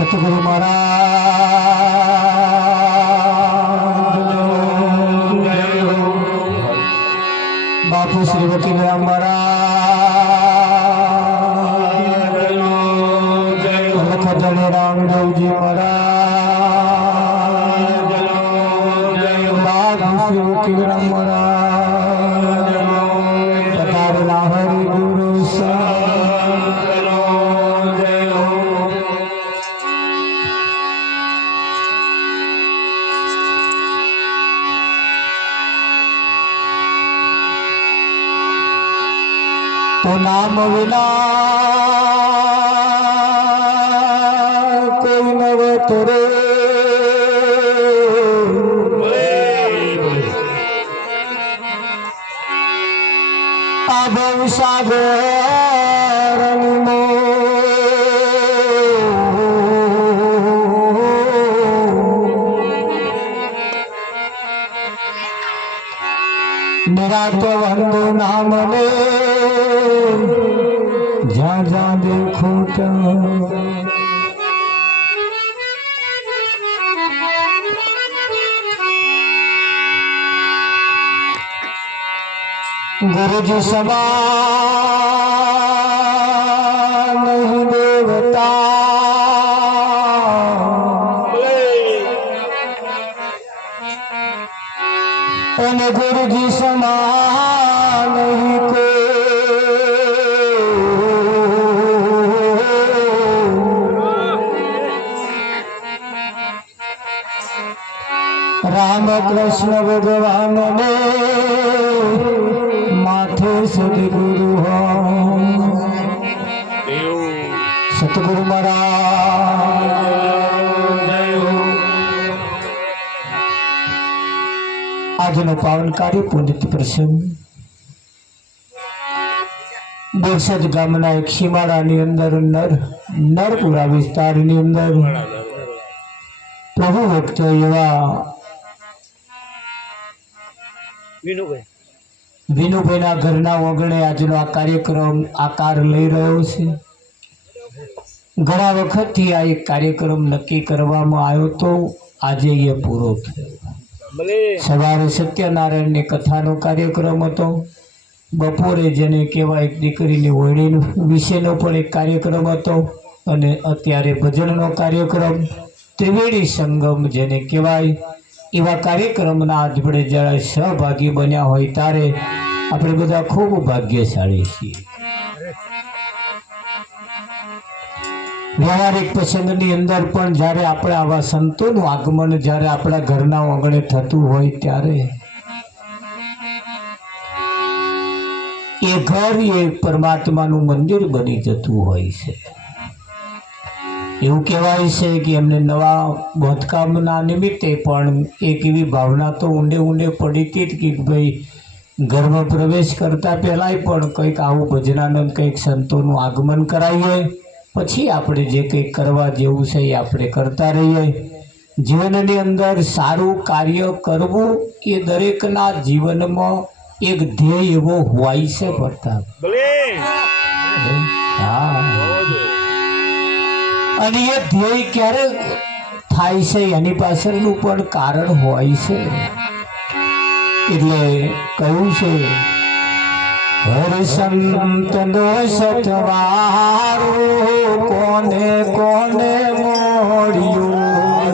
સતગુરુ મહારાજ બાપુ શ્રી વકીલરામ મહારાજ લખધણી રામદેવજી મહારાજ બાપુ શ્રી વકીલરામ મહારાજ પધારેલા હરિ ગુરુ तो नाम विना कोई न वो तुरे अभव सागर निरात वंदो नाम ने जा जा देखो गुरु जी समान नहीं देवता गुरु जी समान नहीं को राम कृष्ण भगवान ने माथे सदगुरु हो सतगुरु महाराज आज नो पावनकारी पुनित प्रसंग बोरसद गामना एक सीमाડાની અંદર નરપુરા વિસ્તારની અંદર પ્રભુ ભક્ત એવા વિનુભાઈના ઘરના ઓગણે આજનો આ કાર્યક્રમ આકાર લઈ રહ્યો છે। ઘણા વખતથી આ એક કાર્યક્રમ નક્કી કરવામાં આવ્યો તો આજે એ પૂરો થયો। સવારે સત્યનારાયણની કથાનો કાર્યક્રમ હતો, બપોરે જેને કહેવાય એક દીકરીની હોળી વિશેનો પણ એક કાર્યક્રમ હતો અને અત્યારે ભજનનો કાર્યક્રમ ત્રિવેણી સંગમ જેને કહેવાય એવા કાર્યક્રમના આપણે જ્યારે સહભાગી બન્યા હોય ત્યારે આપણે બધા ખૂબ ભાગ્યશાળી છીએ। વ્યવહારિક પ્રસંગની અંદર પણ જ્યારે આપણે આવા સંતોનું આગમન જ્યારે આપણા ઘરના આંગણે થતું હોય ત્યારે એ ઘર એ પરમાત્માનું મંદિર બની જતું હોય છે। એવું કહેવાય છે કે એમને નવા બાંધકામના નિમિત્તે પણ એક એવી ભાવના તો ઊંડે ઊંડે પડી હતી કે ભાઈ ઘરમાં પ્રવેશ કરતા પહેલાંય પણ કંઈક આવું ભજનાનંદ કંઈક સંતોનું આગમન કરાવીએ, પછી આપણે જે કંઈક કરવા જેવું છે એ આપણે કરતા રહીએ। જીવનની અંદર સારું કાર્ય કરવું એ દરેકના જીવનમાં એક ધ્યેય એવો હોય છે પ્રતાપ। હા, અને એ ધ્યેય ક્યારે થાય છે એની પાછળનું પણ કારણ હોય છે। એટલે કહ્યું છે હર સંતનો સતવારો કોને કોને મળ્યો,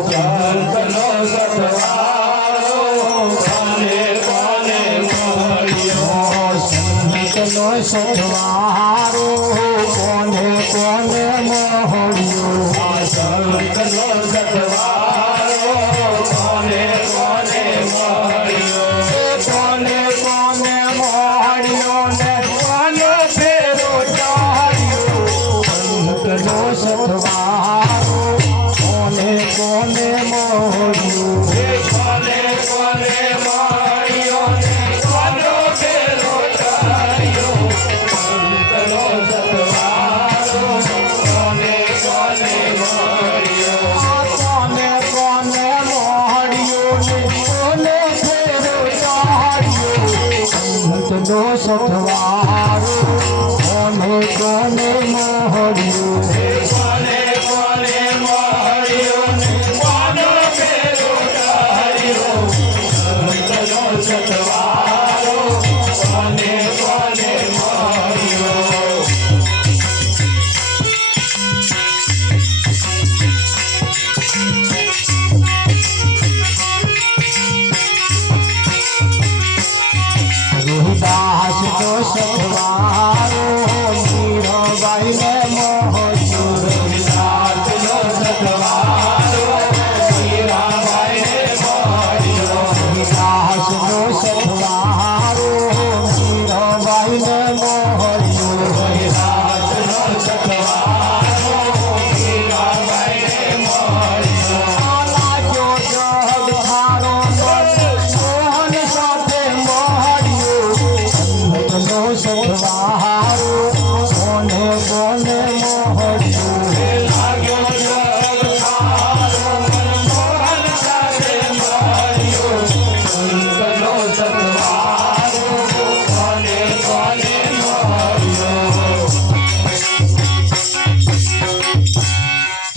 સંતનો સતવારો કોને કોને મળ્યો, સંતનો સતવારો કોને કોને મળ્યો, સંતનો સતવારો કોને કોને મળ્યો, કોને કોને મળ્યો ને કોને ફેરો ચાલ્યો, સંતનો સતવારો કોને કોને મળ્યો, કોને કોને મળ્યો ને કોને ફેરો ચાલ્યો, સંતનો સતવારો કોને કોને મળ્યો, કોને કોને મળ્યો ને કોને ફેરો ચાલ્યો, સંતનો સતવારો કોને કોને મળ્યો, કોને કોને મળ્યો।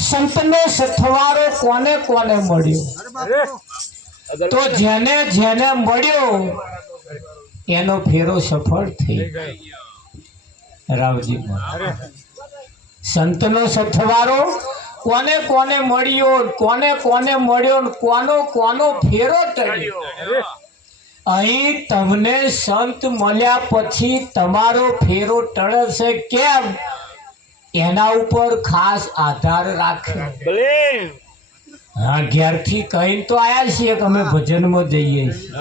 સંતનો સથવારો કોને કોને મળ્યો? તો જેને જેને મળ્યો એનો ફેરો સફળ થઈ રાવજી મહારાજ. સંતનો સથવારો કોને કોને મળ્યો, કોને કોને મળ્યો, કોનો કોનો ફેરો ટળ્યો. અહીં તમને સંત મળ્યા પછી તમારો ફેરો ટળે છે કેમ? એના ઉપર ખાસ આધાર રાખે. હા, ઘેરથી કહીને તો આયા છીએ કે અમે ભજનમાં જઈએ છીએ.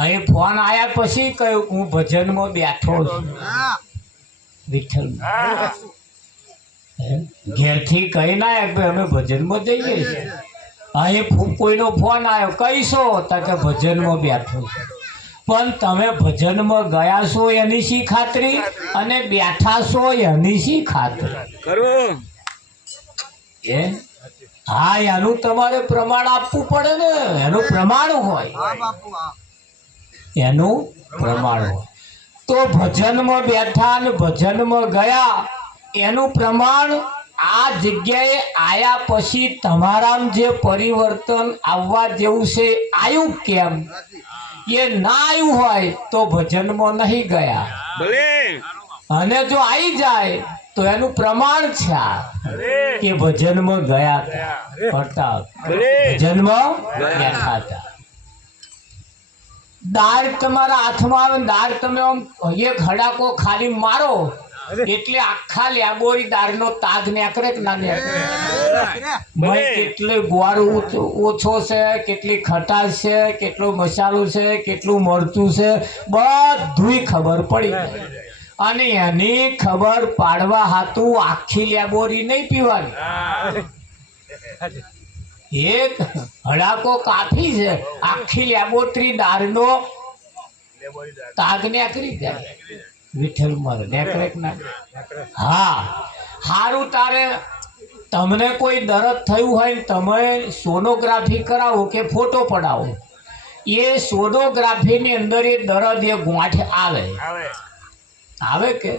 અહીં ફોન આયા પછી કહ્યું હું ભજનમાં બેઠો છું. વિઠ્ઠલ ઘેરથી કહીને આયા કે અમે ભજનમાં જઈએ છીએ. અહીં કોઈનો ફોન આવ્યો કહીશો તો કે ભજનમાં બેઠો છું. પણ તમે ભજનમાં ગયા છો એની શી ખાતરી અને બેઠા છો એની શી ખાતરી? હા, એનું તમારે પ્રમાણ આપવું પડે ને. એનું પ્રમાણ હોય, એનું પ્રમાણ હોય. તો ભજનમાં બેઠા ને ભજનમાં ગયા એનું પ્રમાણ આ જગ્યાએ આયા પછી તમારામાં જે પરિવર્તન આવવા જેવું છે આવ્યું કેમ? એ ના આવ્યું હોય તો ભજનમાં નહીં ગયા, અને જો આવી જાય તો એનું પ્રમાણ છે કે ભજનમાં ગયા હતા, ભજનમાં બેઠા હતા. દાળ તમારા હાથમાં આવે, દાળ તમે આમ એક હડાકો ખાલી મારો એટલે આખા લેબોરી દાળનો તાગ નીકળે કે ના નીકળે? કેટલો ગોળ ઓછો છે, કેટલી ખટાશ છે, કેટલો મસાલો છે, કેટલું મરચું છે, બધુંય ખબર પડી. અને એની ખબર પાડવા હાતું આખી લેબોરી નહીં પીવાની. એક હડાકો કાફી છે, આખી લેબોટરી દાળનો તાગ નીકળી જાય. વિઠ્ઠલ મારે નીકળે કે ના? હા, હારું. તારે તમને કોઈ દર્દ થયું હોય તમે સોનોગ્રાફી કરાવો કે ફોટો પડાવો, એ સોનોગ્રાફીની અંદર એ દર્દ એ ગોઠ આવે કે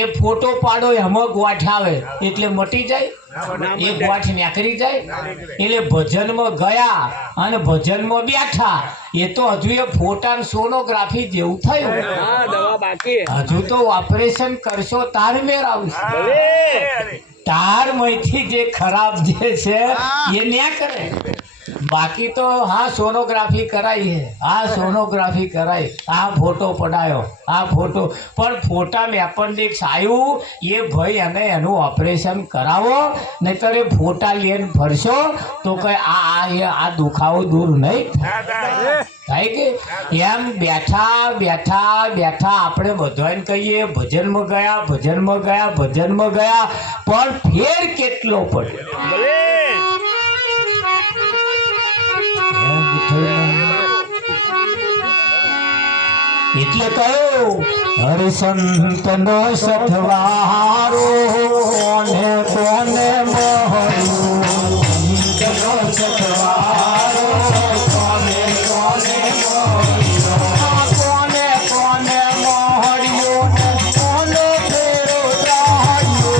એ ફોટો પાડો એમાં ગોઠ આવે એટલે મટી જાય, એ ગોઠ નીકળી જાય. એટલે ભજનમાં ગયા અને ભજનમાં બેઠા એ તો હજુ એ ફોટા સોનોગ્રાફી જેવું થયું. હજુ તો ઓપરેશન કરશો તાર મેર આવશે. તાર માંથી જે ખરાબ જે છે એ ન્યા કરે. બાકી તો હા સોનોગ્રાફી કરાઈ છે, હા સોનોગ્રાફી કરાઈ, આ ફોટો પડાયો, આ ફોટો, પણ ફોટામાં એપેન્ડિક્સ આવ્યું એ ભાઈ અને એનું ઓપરેશન કરાવો, નહીતર એ ફોટા લઈને ફરશો તો કઈ આ દુખાવો દૂર નહીં થાય કે એમ. બેઠા બેઠા બેઠા આપણે બધાને કહીએ ભજનમાં ગયા, ભજનમાં ગયા, ભજનમાં ગયા, પણ ફેર કેટલો પડ્યો? એટલે કહ્યું હરિસંતનો સથવારો ને કોને મળ્યું, સથવારો કોને કોને મળ્યો, કોને કોને મળ્યો, કોને ફેરો ડાળ્યો,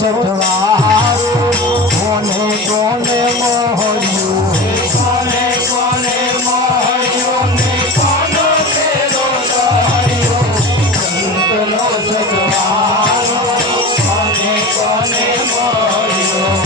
સથવારો કોને કોને મળ્યું, કોને કોને મળ્યો ને કોનો ફેરો ડાળ્યો, સંતનો સથવારો કોને કોને મળ્યો.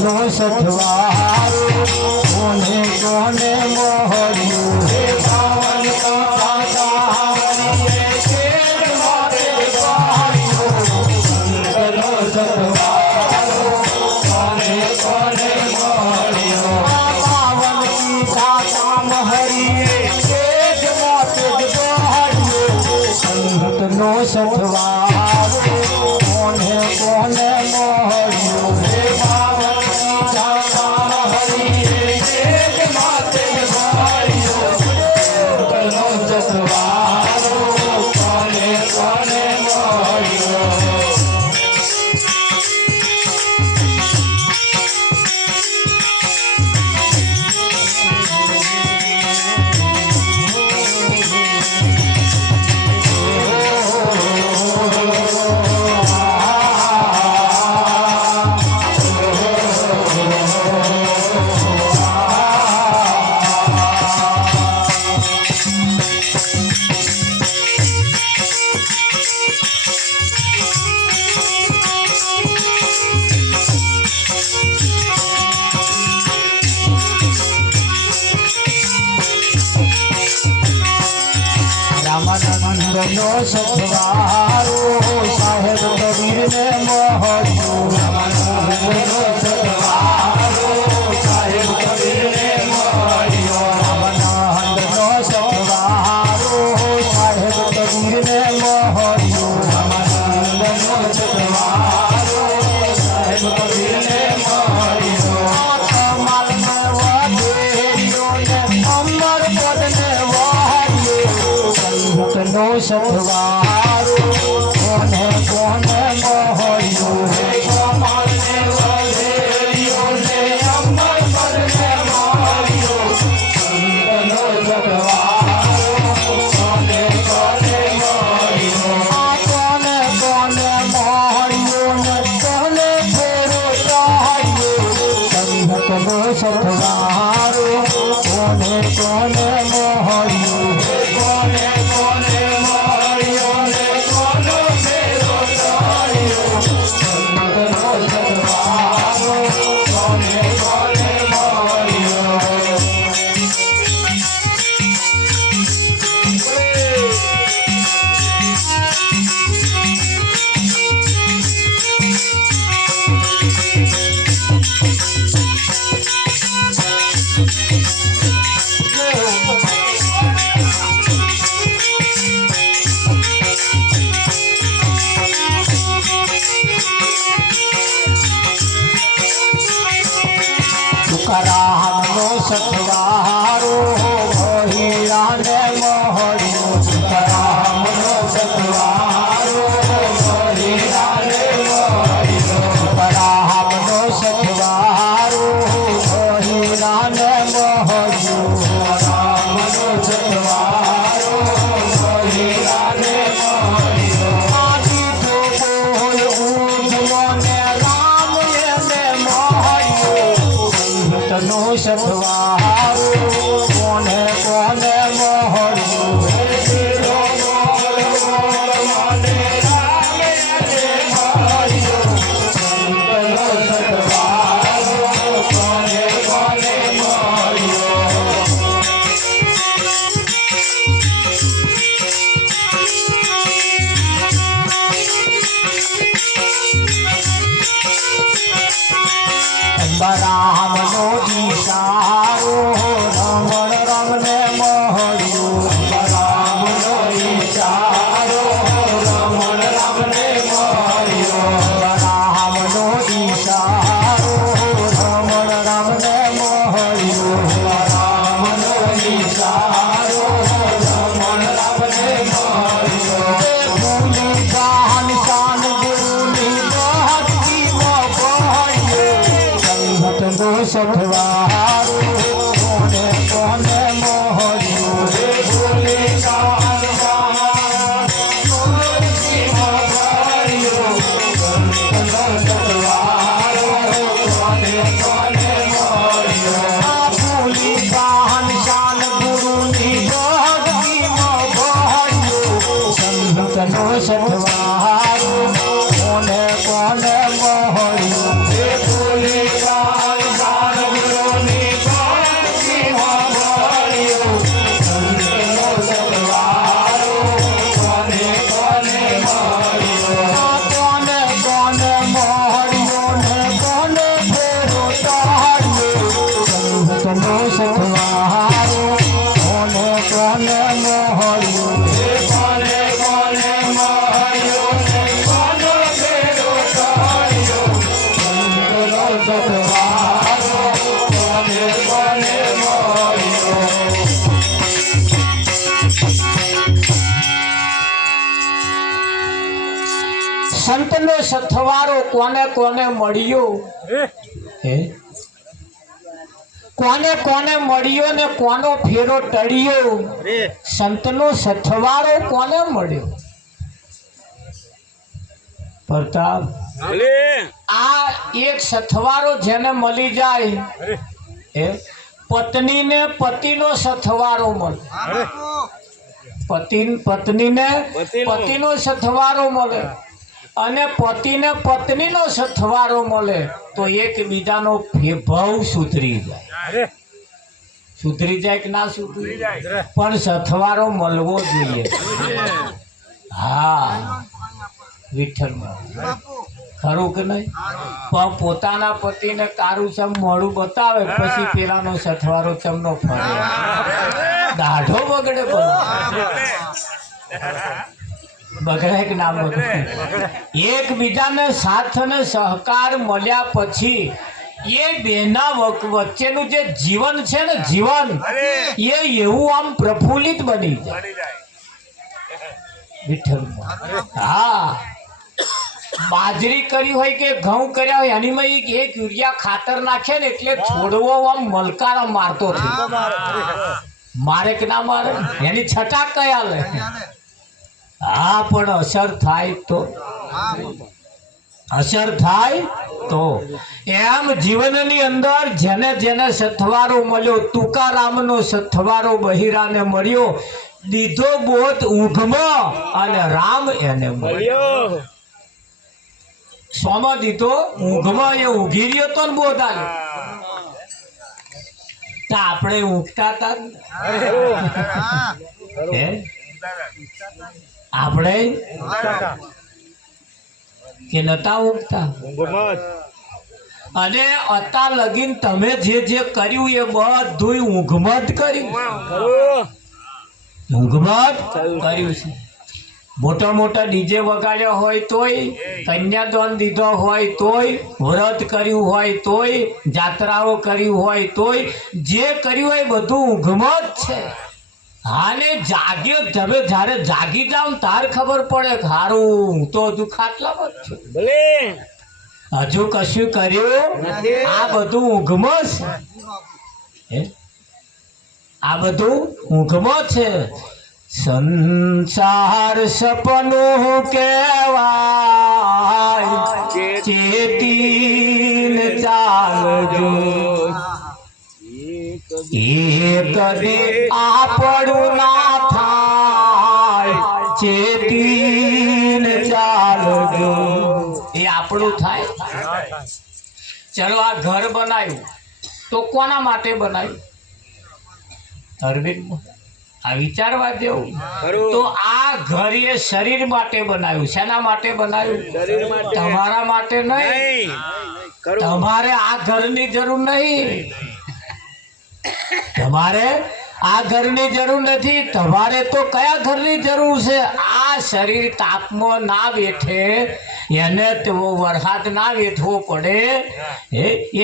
સંતનો સથવારો કોને કોને મોહર્યું હે પાવન કાંતાવરીએ શેર મારે પાડ્યો સંતનો સથવારો કોને કોને મોહર્યો પાવન કાંતા હરીએ શેર મારે પાડ્યો સંતનો સથવારો કોને કોને મોહર્યું હે પાવન કાંતા હરીએ શેર મારે પાડ્યો સંતનો સથવારો કોને કોને મોહર્યો રામાનંદનો સથવારો સાહેબ કબીરને મોહર્યો રામાનંદનો સથવારો સાહેબ કબીરને મોહર્યો રામાનંદનો સથવારો સાહેબ કબીરને મોહર્યો રામાનંદનો સથવારો સાહેબ કબીરને મોહર્યો કમાલને વધેર્યો ને અમર પદને સંતનો સથવારો કોને કોને મોહર્યો હે કમાલને વધેર્યો ને અમર પદને મોહર્યો સંતનો સથવારો કોને કોને મોહર્યો કોને કોને મોહર્યો ને કોને ફેરો ચાહ્યો સંતનો સથવારો કોને કોને મોહર્યો હે કોને કોને મોહર્યો ને કોનો ફેરો ચાહ્યો સંતનો સથવારો કોને કોને મોહર્યો तुकारामનો સથવારો હીરાને મોહર્યો तुकारामનો સથવારો હીરાને મોહર્યો तुकारामનો સથવારો હીરાને મોહર્યો तुकारामનો સથવારો હીરાને મોહર્યો આદિ તો બોલ ઉજલો ને રામ એને મોહર્યો સંતનો સથવારો કોને કોને મોહર્યો હે શેરો મને રામ એને મોહર્યો સંતનો સથવારો કોને કોને મોહર્યો રામનો ઈશારો રમણ રમને મોહર્યો રામનો ઈશારો રમણ રમને મોહર્યો રામનો ઈશારો રમણ રમને મોહર્યો રામનો ઈશારો રમણ રમને મોહર્યો ભૂલી જાન શાન ગુરુની બહતી સંતનો સથવારો કોને કોને મોહર્યો હે ભૂલે જાન શાન ગુરુની મોહર્યો સંતનો સથવારો કોને કોને મોહર્યો ભૂલી જાન શાન ગુરુની બહતી મોહર્યો સંતનો સથવારો કોને કોને મોહર્યો હે ભૂલે જાન સંતનો સથવારો કોને કોને મળ્યો? હે, કોને કોને મળ્યો ને કોનો ફેરો ટળ્યો? સંતનો સથવારો કોને મળ્યો? પ્રતાપ, આ એક સથવારો જેને મળી જાય, પત્નીને પતિનો સથવારો મળે, પત્નીને પતિનો સથવારો મળે અને પતિને પત્નીનો સથવારો મળે તો એકબીજાનો ભાવ સુધરી જાય. સુધરી જાય કે ના સુધરી જાય? પણ સથવારો મળવો જોઈએ. હા વિઠ્ઠલમાં ખરું કે નહીં? પણ પોતાના પતિને કારું ચમ મોડું બતાવે પછી પેલાનો સથવારો ચમનો ફરે, દાઢો બગડે. બગડે કે ના બગડે? એકબીજાને સાથ અને સહકાર મળ્યા પછી એ બેના વચ્ચેનું જે જીવન છે ને, જીવન એ એવું આમ પ્રફુલ્લિત બની જાય. વિઠ્ઠલમાં હા, બાજરી કરી હોય કે ઘઉં કર્યા હોય એનીમાં એક યુરિયા ખાતર નાખે ને એટલે છોડવો આમ મલકારા મારતો થાય. મારે કે ના મારે? એની છટાક કયા લે? હા, પણ અસર થાય તો, અસર થાય તો. એમ જીવનની અંદર જેને જેને સથવારો મળ્યો, તુકારામનો સથવારો બહિરાને મળ્યો, દીધો બોધ ઊંઘમાં અને રામ એને મળ્યો. સોમાં દીધો ઊંઘમાં, એ ઊંઘી રહ્યો તો ને બોધ આવ્યો. તો આપણે ઊંઘતા હતા ને? આપણે કે નતા ઊંઘતા? અને અત્યાર લગીન તમે જે જે કર્યું એ બધું ઊંઘમાં જ કર્યું, ઊંઘમાં જ કર્યું છે. મોટા મોટા ડીજે વગાડ્યા હોય તોય, કન્યાદાન દીધો હોય તોય, વ્રત કર્યું હોય તોય, જાત્રાઓ કર્યું હોય તોય, જે કર્યું હોય બધું ઊંઘમાં જ છે. હા, ને જાગ્યો તમે જ્યારે જાગી જાવ તાર ખબર પડે કે હારું હું તો હજુ ખાટલામાં જ છું, હજુ કશું કર્યું. આ બધું ઊંઘમાં છે, આ બધું ઊંઘમાં છે. સંસાર સપનું કહેવાય, ચેતીને ચાલજો, એક દી આપણું ના થાય, ચેતીને ચાલજો. એ આપણું થાય. ચલો, આ ઘર બનાવ્યું તો કોના માટે બનાવ્યું? અરવિંદ, આ વિચારવા જેવું. તો આ ઘર એ શરીર માટે બનાવ્યું. શેના માટે બનાવ્યું? તમારા માટે નહીં. તમારે આ ઘરની જરૂર નહીં, તમારે આ ઘરની જરૂર નથી. તમારે તો કયા ઘરની જરૂર છે? આ શરીર તાપમાં ના બેઠે, એને તો વરસાદ ના વેઠવો પડે,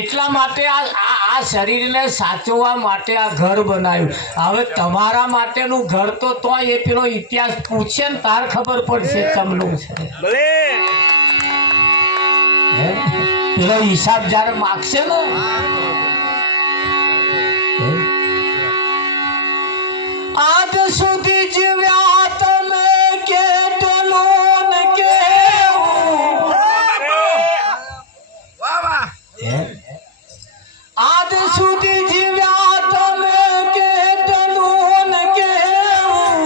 એટલા માટે આ શરીરને સાચવવા માટે આ ઘર બનાવ્યું. હવે તમારા માટેનું ઘર તો એ પેલો ઇતિહાસ પૂછે ને તાર ખબર પડશે તમનું છે. પેલો હિસાબ જયારે માગશે ને, આજ સુધી જીવ્યા તમે કેટલું ને કેવું, આજ સુધી જીવ્યા તમે કેટલું ને કેવું,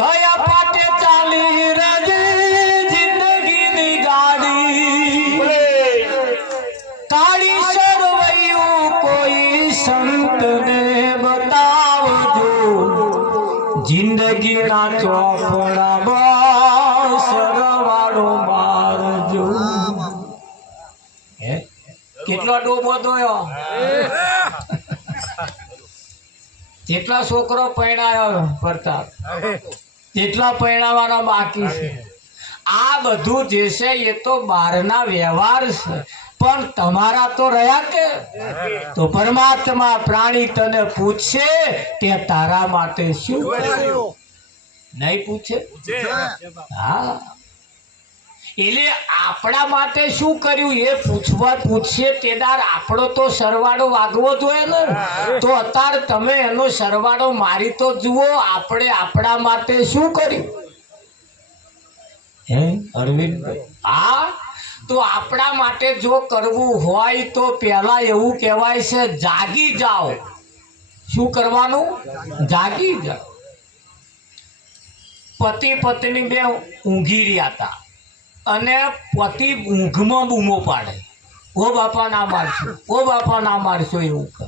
કયા પાટે ચાલી રહી જિંદગીની ગાડી, કાળી સરવૈયું કોઈ સંતને બતાવજો, જિંદગીના ચોપડામાં સરવાળો મારજો. કેટલો ડોબો દોયો, જેટલા છોકરો પરણાયો પ્રતાપ, જેટલા પરણાવાના બાકી છે. આ બધું જે છે એ તો બહારના વ્યવહાર છે, પણ તમારા તો રહ્યા કે? તો પરમાત્મા પ્રાણી તને પૂછશે કે તારા માટે શું કર્યું? નહીં પૂછે? હા, એટલે આપણા માટે શું કર્યું એ પૂછશે તેદાર આપણો તો સરવાળો વાગવો જોઈએ ને. તો અત્યારે તમે એનો સરવાળો મારી તો જુઓ, આપણે આપણા માટે શું કર્યું હે અરવિંદ? હા, તો આપણા માટે જો કરવું હોય તો પહેલા એવું કહેવાય છે જાગી જાઓ. શું કરવાનું? જાગી જાઓ. પતિ પત્ની બે ઊંઘી રહ્યા હતા અને પતિ ઊંઘમાં બૂમો પાડે, ઓ બાપા ના મારશો, ઓ બાપા ના મારશો, એવું કરે.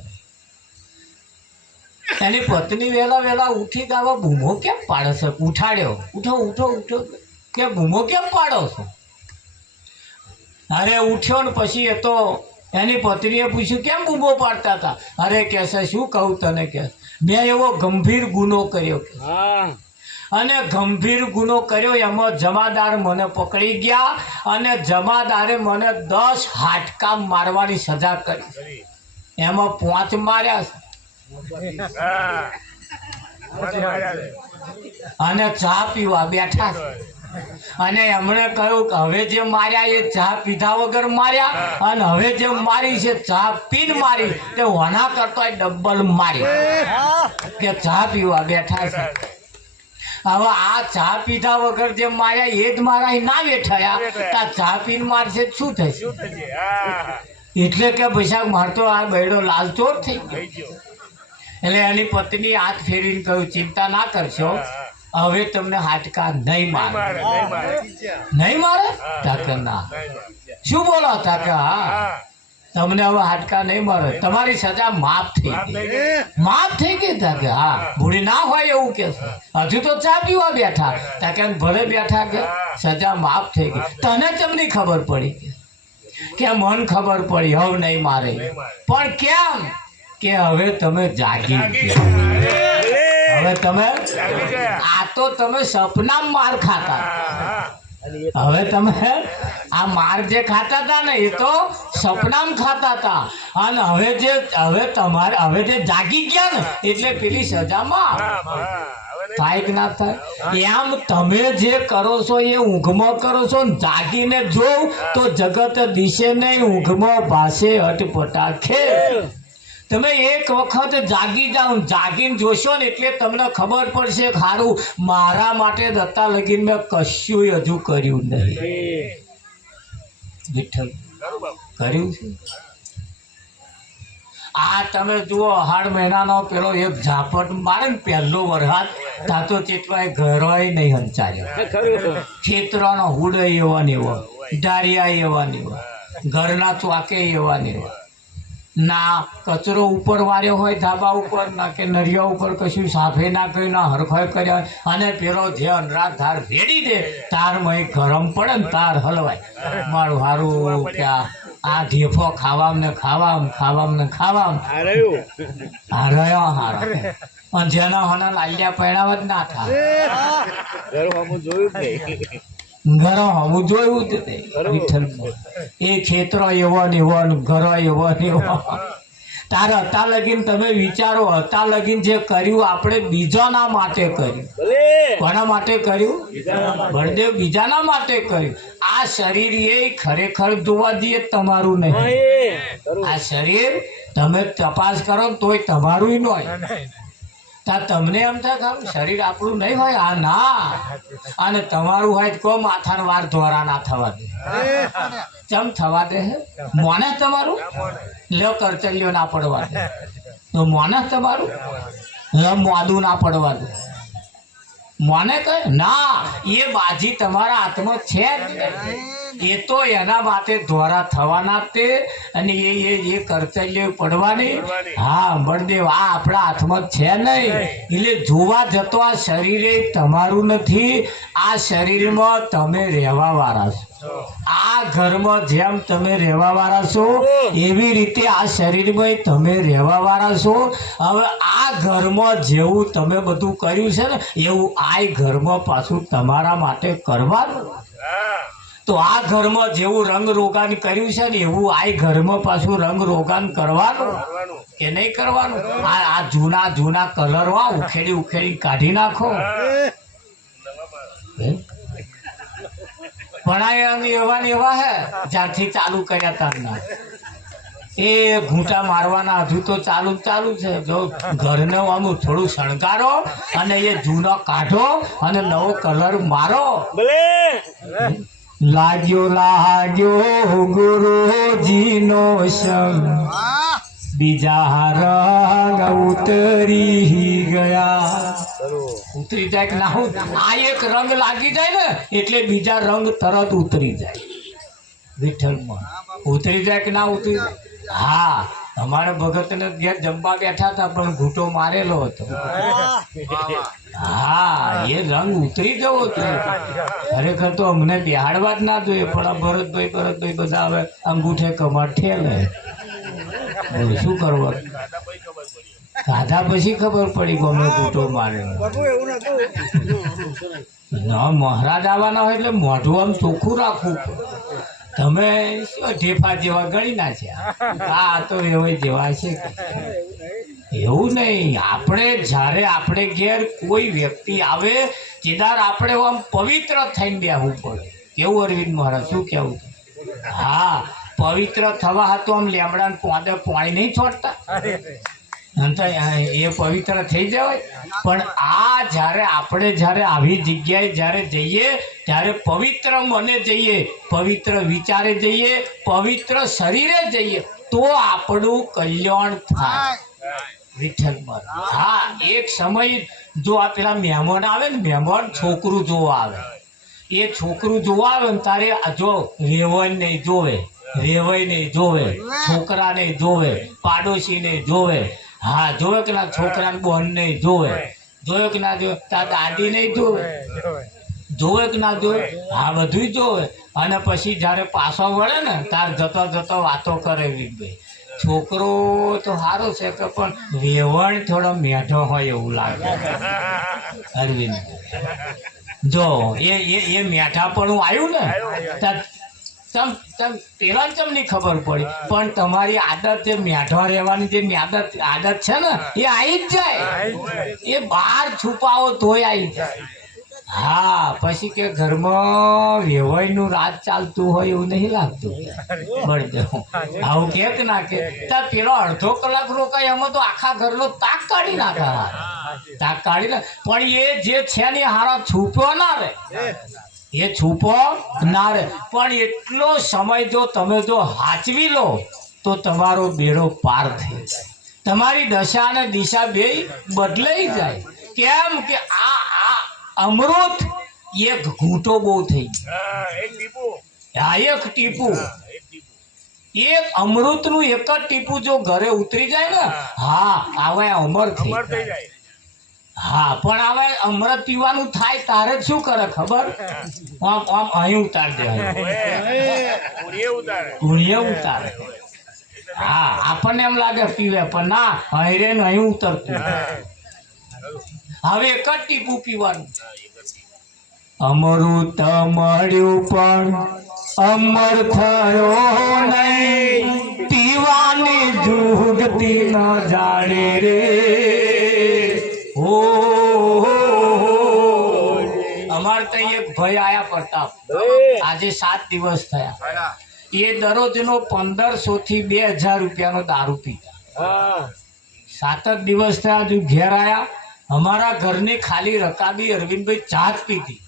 એની પત્ની વહેલા વહેલા ઉઠી ગાવા બૂમો કેમ પાડે છે? ઉઠાડ્યો, ઉઠો ઉઠો ઉઠો, કે બૂમો કેમ પાડો છો? અરે ઉઠ્યો ને પછી એ તો એની પત્નીએ પૂછ્યું કેમ બૂમો પાડતા હતા? અરે કહેશે શું કહું તને, કે મેં એવો ગંભીર ગુનો કર્યો અને ગંભીર ગુનો કર્યો, એમાં જમાદાર મને પકડી ગયા અને જમાદારે મને 10 હાડકા મારવાની સજા કરી. એમાં 5 માર્યા છે અને ચા પીવા બેઠા છે. અને એમણે કહ્યું કે હવે જે માર્યા એ ચા પીધા વગર માર્યા, અને હવે જે મારી છે ચા પીને મારી, તે હોના કરતા ડબલ મારી, કે ચા પીવા બેઠા છે. હવે આ ચા પીધા વગર જે માર્યા એ જ મારા ના બેઠાયા, તા ચા પીને મારશે શું થશે? એટલે કે પૈસા મારતો આ બૈડો લાલચોર થઈ ગયો. એટલે એની પત્ની હાથ ફેરીને કહ્યું ચિંતા ના કરશો, હવે તમને હાડકા નહીં મારે. નહીં મારે? તાકે ના. શું બોલો? તાકે હા, તમને હવે હાડકા નહીં મારે, તમારી સજા માફ થઈ ગઈ. માફ થઈ ગઈ? તાકે હા. ભૂલી ના હોય એવું કે હજુ તો ચા પીવા બેઠા, તાકે ભલે બેઠા, કે સજા માફ થઈ ગઈ. તને કેમની ખબર પડી? કે મન ખબર પડી હવે નહીં મારે. પણ કેમ? કે હવે તમે જાગી ગયા. હવે તમે આ તો તમે સપનામાં માર ખાતા, હવે તમે આ માર જે ખાતા હતા ને એ તો સપનામાં ખાતા હતા, અને હવે તમારે હવે જે જાગી ગયા ને એટલે પેલી સજામાં થાય કે ના થાય? એમ તમે જે કરો છો એ ઊંઘમાં કરો છો, ને જાગીને જોવ તો જગત દિશે નહીં, ઊંઘમાં ભાષે અટપટા ખેલ. તમે એક વખત જાગી જાઓ, જાગીને જોશો ને એટલે તમને ખબર પડશે ખારું મારા માટે દત્તા લગીને મેં કશું હજુ કર્યું નહીં. વિઠ્ઠલ કર્યું છે. આ તમે જુઓ અહાડ મહિનાનો પેલો એક ઝાપટ મારે ને પહેલો વરસાદ તાતો ચેટવાય ઘરોય નહીં હંચાર્યો. ખેતરોનો હુડ એવા ને એવા, ડારિયા એવા ને એવા, ઘરના ચોકે એવા ને એવા. ના કચરો ઉપર વાર્યો હોય ધાબા ઉપર, ના કે નરિયા ઉપર કશું સાફે ના કર્યું, ના હરખાઈ કર્યા, અને પેલો જે અનરાત ધાર રેડી દે તાર મય ગરમ પડે ને તાર હલવાય. મારું હારું કે આ ઢેફો ખાવામ ને ખાવામ ને ખાવામ હાર્યો હારા. પણ જેના હોના લાલ્યા પહેણાવ જ ના થાય, ઘરો હું જોયું જ નહીં. એ ખેતરો એવો ને એવો, ઘરો એવો ને એવો. તારે હતા લગીન તમે વિચારો, હતા લગીન જે કર્યું આપણે બીજાના માટે કર્યું. કોના માટે કર્યું? બળદેવ બીજાના માટે કર્યું. આ શરીર એ ખરેખર જોવા જઈએ તમારું નહીં. આ શરીર તમે તપાસ કરો તોય તમારું ન હોય. તમને એમ થાય ખરું શરીર આપણું નહીં હોય? આ ના, અને તમારું હોય તો માથાનો વાર ધોરા ના થવા દે. ચમ થવા દે? મોને તમારું લ્યો કરચલ્યો ના પડવા દે, તો મોને તમારું મોદું ના પડવા દે. મોને કહે ના, એ બાજી તમારા હાથમાં છે જ નહીં. એ તો એના માટે ધોરા થવાના તે, અને એ કરચલ્યો પડવાની. હા બળદેવ, આ આપણા હાથમાં છે નહીં. એટલે જોવા જતો આ શરીર તમારું નથી, આ શરીરમાં તમે રહેવા વાળા છો. આ ઘરમાં જેમ તમે રહેવા વાળા છો એવી રીતે આ શરીરમાં તમે રહેવા વાળા છો. હવે આ ઘરમાં જેવું તમે બધું કર્યું છે ને એવું આ ઘરમાં પાછું તમારા માટે કરવાનું. તો આ ઘરમાં જેવું રંગ રોગાન કર્યું છે ને એવું આ ઘરમાં પાછું રંગ રોગાન કરવાનું કે નહીં કરવાનું? આ જૂના કલરો ઉખેડી કાઢી નાખો. પણ આ અંગ એવા ને એવા હે જ્યારથી ચાલુ કર્યા તારના એ ઘૂંટા મારવાના હજુ તો ચાલુ છે. જો ઘરને આનું થોડું શણગારો અને એ જૂનો કાઢો અને નવો કલર મારો. લાગ્યો ગુરુજીનો સંગ બીજા રંગ ઉતરી ગયા. ઉતરી જાય કે ના આ એક રંગ લાગી જાય ને એટલે બીજા રંગ તરત ઉતરી જાય. વિઠ્ઠલમાં ઉતરી જાય કે ના ઉતરી જાય? હા, અમારા ભગત ને ઘેર જમવા બેઠા હતા પણ ઘૂંટો મારેલો હતો. હા, એ રંગ ઉતરી જવો જોઈએ. ખરેખર તો અમને બિહાડવા જ ના જોઈએ પણ આ ભરતભાઈ બધા હવે અંગૂઠે કમાડ ઠેલે. શું કરવા? ખાધા પછી ખબર પડી કે અમે ઘૂંટો મારેલો. મહારાજ આવવાના હોય એટલે મોઢું આમ ચોખ્ખું રાખવું પડે. તમે ઢેફા જેવા ગણી નાખ્યા. આ તો એવા જેવા છે. એવું નહીં. આપણે જ્યારે આપણે ઘેર કોઈ વ્યક્તિ આવે જેદાર આપણે આમ પવિત્ર થઈને બેહવું પડે. કેવું અરવિંદ મહારાજ શું કેવું? હા, પવિત્ર થવા હતું આમ લેમડાને પોંદે પાણી નહીં છોડતા એ પવિત્ર થઈ જવાય. પણ આ જ્યારે આવી જગ્યાએ જ્યારે જઈએ ત્યારે પવિત્ર મને જઈએ, પવિત્ર વિચારે જઈએ, પવિત્ર શરીરે જઈએ તો આપણું કલ્યાણ થાય. વિઠ્ઠલ. હા, એક સમય જો આ પેલા મહેમાન આવે ને, મહેમાન છોકરું જોવા આવે, એ છોકરું જોવા આવે ને તારે જો રેવણ નહીં જોવે, રેવાય નહીં જોવે, છોકરા નહીં જોવે, પાડોશી નહીં જોવે. હા, જોવે કે ના છોકરાને બોન નહીં જોવે, જોવે કે ના જોવે, તાર દાદી નહીં જોવે, જોવે કે ના જોવે. હા, બધું જોવે. અને પછી જયારે પાછો વળે ને તાર જતો વાતો કરે. ભાઈ છોકરો તો સારો છે કે પણ વેવણ થોડો મેઠો હોય એવું લાગે. અરવિંદ જો એ મેઠા પણ આવ્યું ને પેલા ચમ નહીં ખબર પડી પણ તમારી આદત જે મેઠો રહેવાની જે આદત છે ને એ આવી જ જાય. એ બહાર છુપાવો તોય આવી જાય. હા, પછી કે ઘરમાં વેવાઈનું રાજ ચાલતું હોય એવું નહીં લાગતું. આવું કે ના કે પેલો અડધો કલાક રોકાય એમાં તો આખા ઘરનો તાક કાઢી નાખે. તાક કાઢી નાખે. પણ એ જે છે ને હારા છૂપો ના રહે, એ છૂપો ના રહે. પણ એટલો સમય જો તમે જો હાચવી લો તો તમારો બેડો પાર થઈ જાય. તમારી દશા અને દિશા બે બદલાઈ જાય. કેમ કે આ અમૃત એક ઘૂંટો બહુ થઈ ગયો. એક ટીપું, એક અમૃતનું એક જ ટીપું જો ઘરે ઉતરી જાય ને, હા આવે અમર થઈ જાય. હા, પણ હવે અમૃત પીવાનું થાય તારે શું કરે ખબર? આમ અહીં ઉતાર દે, ગુણીએ ઉતારે. હા, આપણને એમ લાગે પીવે પણ ના, અહીં રે અહીં ઉતરતું. હવે એક જ ટીપું પીવાનું. અમૃત મળ્યું પણ અમર થયો નહીં, પીવાની જુગતી ન જાણે રે. અમારે ત્યાં એક ભાઈ આયા પ્રતાપ, આજે 7 દિવસ થયા. એ દરરોજનો 1500 થી 2000 રૂપિયાનો દારૂ પીતા. 7 જ દિવસ થયા હજુ ઘેર આયા. અમારા ઘરની ખાલી રકાબી અરવિંદભાઈ ચા જ પીધી.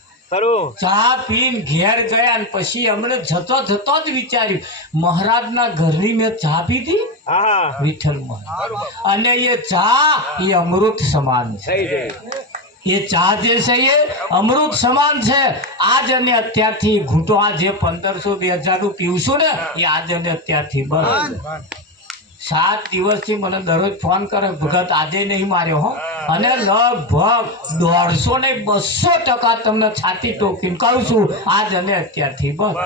ચા પીને ઘેર ગયા ને પછી અમને જતો જ વિચાર્યું મહારાજના ઘરની મેં ચા પીધી. વિઠ્ઠલમાં. અને એ ચા એ અમૃત સમાન છે. એ ચા જે છે એ અમૃત સમાન છે. આજ અને અત્યારથી ઘૂંટો આ જે 1500-2000 નું પીવશું ને એ આજ અને અત્યારથી બરાબર. 7 દિવસથી મને દરરોજ ફોન કરે, ભગત આજે નહીં માર્યો હો. અને લગભગ 150 ને 200% તમને છાતી ટોકીને કહું છું આજ અને અત્યારથી બસ.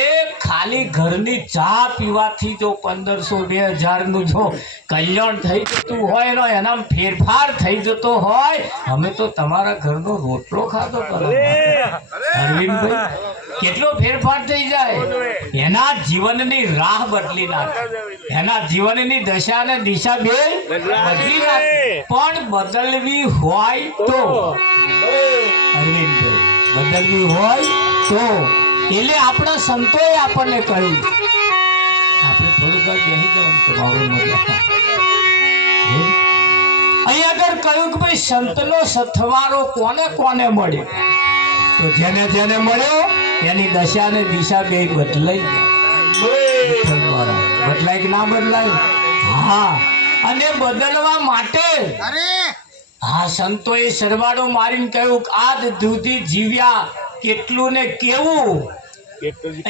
એ ખાલી ઘરની ચા પીવાથી જો 1500-2000 નું જો કલ્યાણ થઈ જતું હોય ને એના ફેરફાર થઈ જતો હોય. અમે તો તમારા ઘરનો રોટલો ખાતો અરવિંદભાઈ, કેટલો ફેરફાર થઈ જાય. એના જીવનની રાહ બદલી નાખે, એના જીવનની દશા અને દિશા બે બદલી નાખે. પણ બદલવી હોય તો અરવિંદભાઈ, બદલવી હોય તો એટલે આપણા સંતોએ આપણને કહ્યું, આપણે થોડીક વાર બેસી જવાનું તો મારું મજા. અહીં આગળ કહ્યું કે ભાઈ સંતનો સથવારો કોને કોને મળ્યો? તો જેને જેને મળ્યો એની દશા ને દિશા બે બદલાઈ બદલાય કે ના બદલાય? હા, અને બદલવા માટે હા સંતોએ સરવાળો મારીને કહ્યું કે આજ સુધી જીવ્યા કેટલું ને કેવું,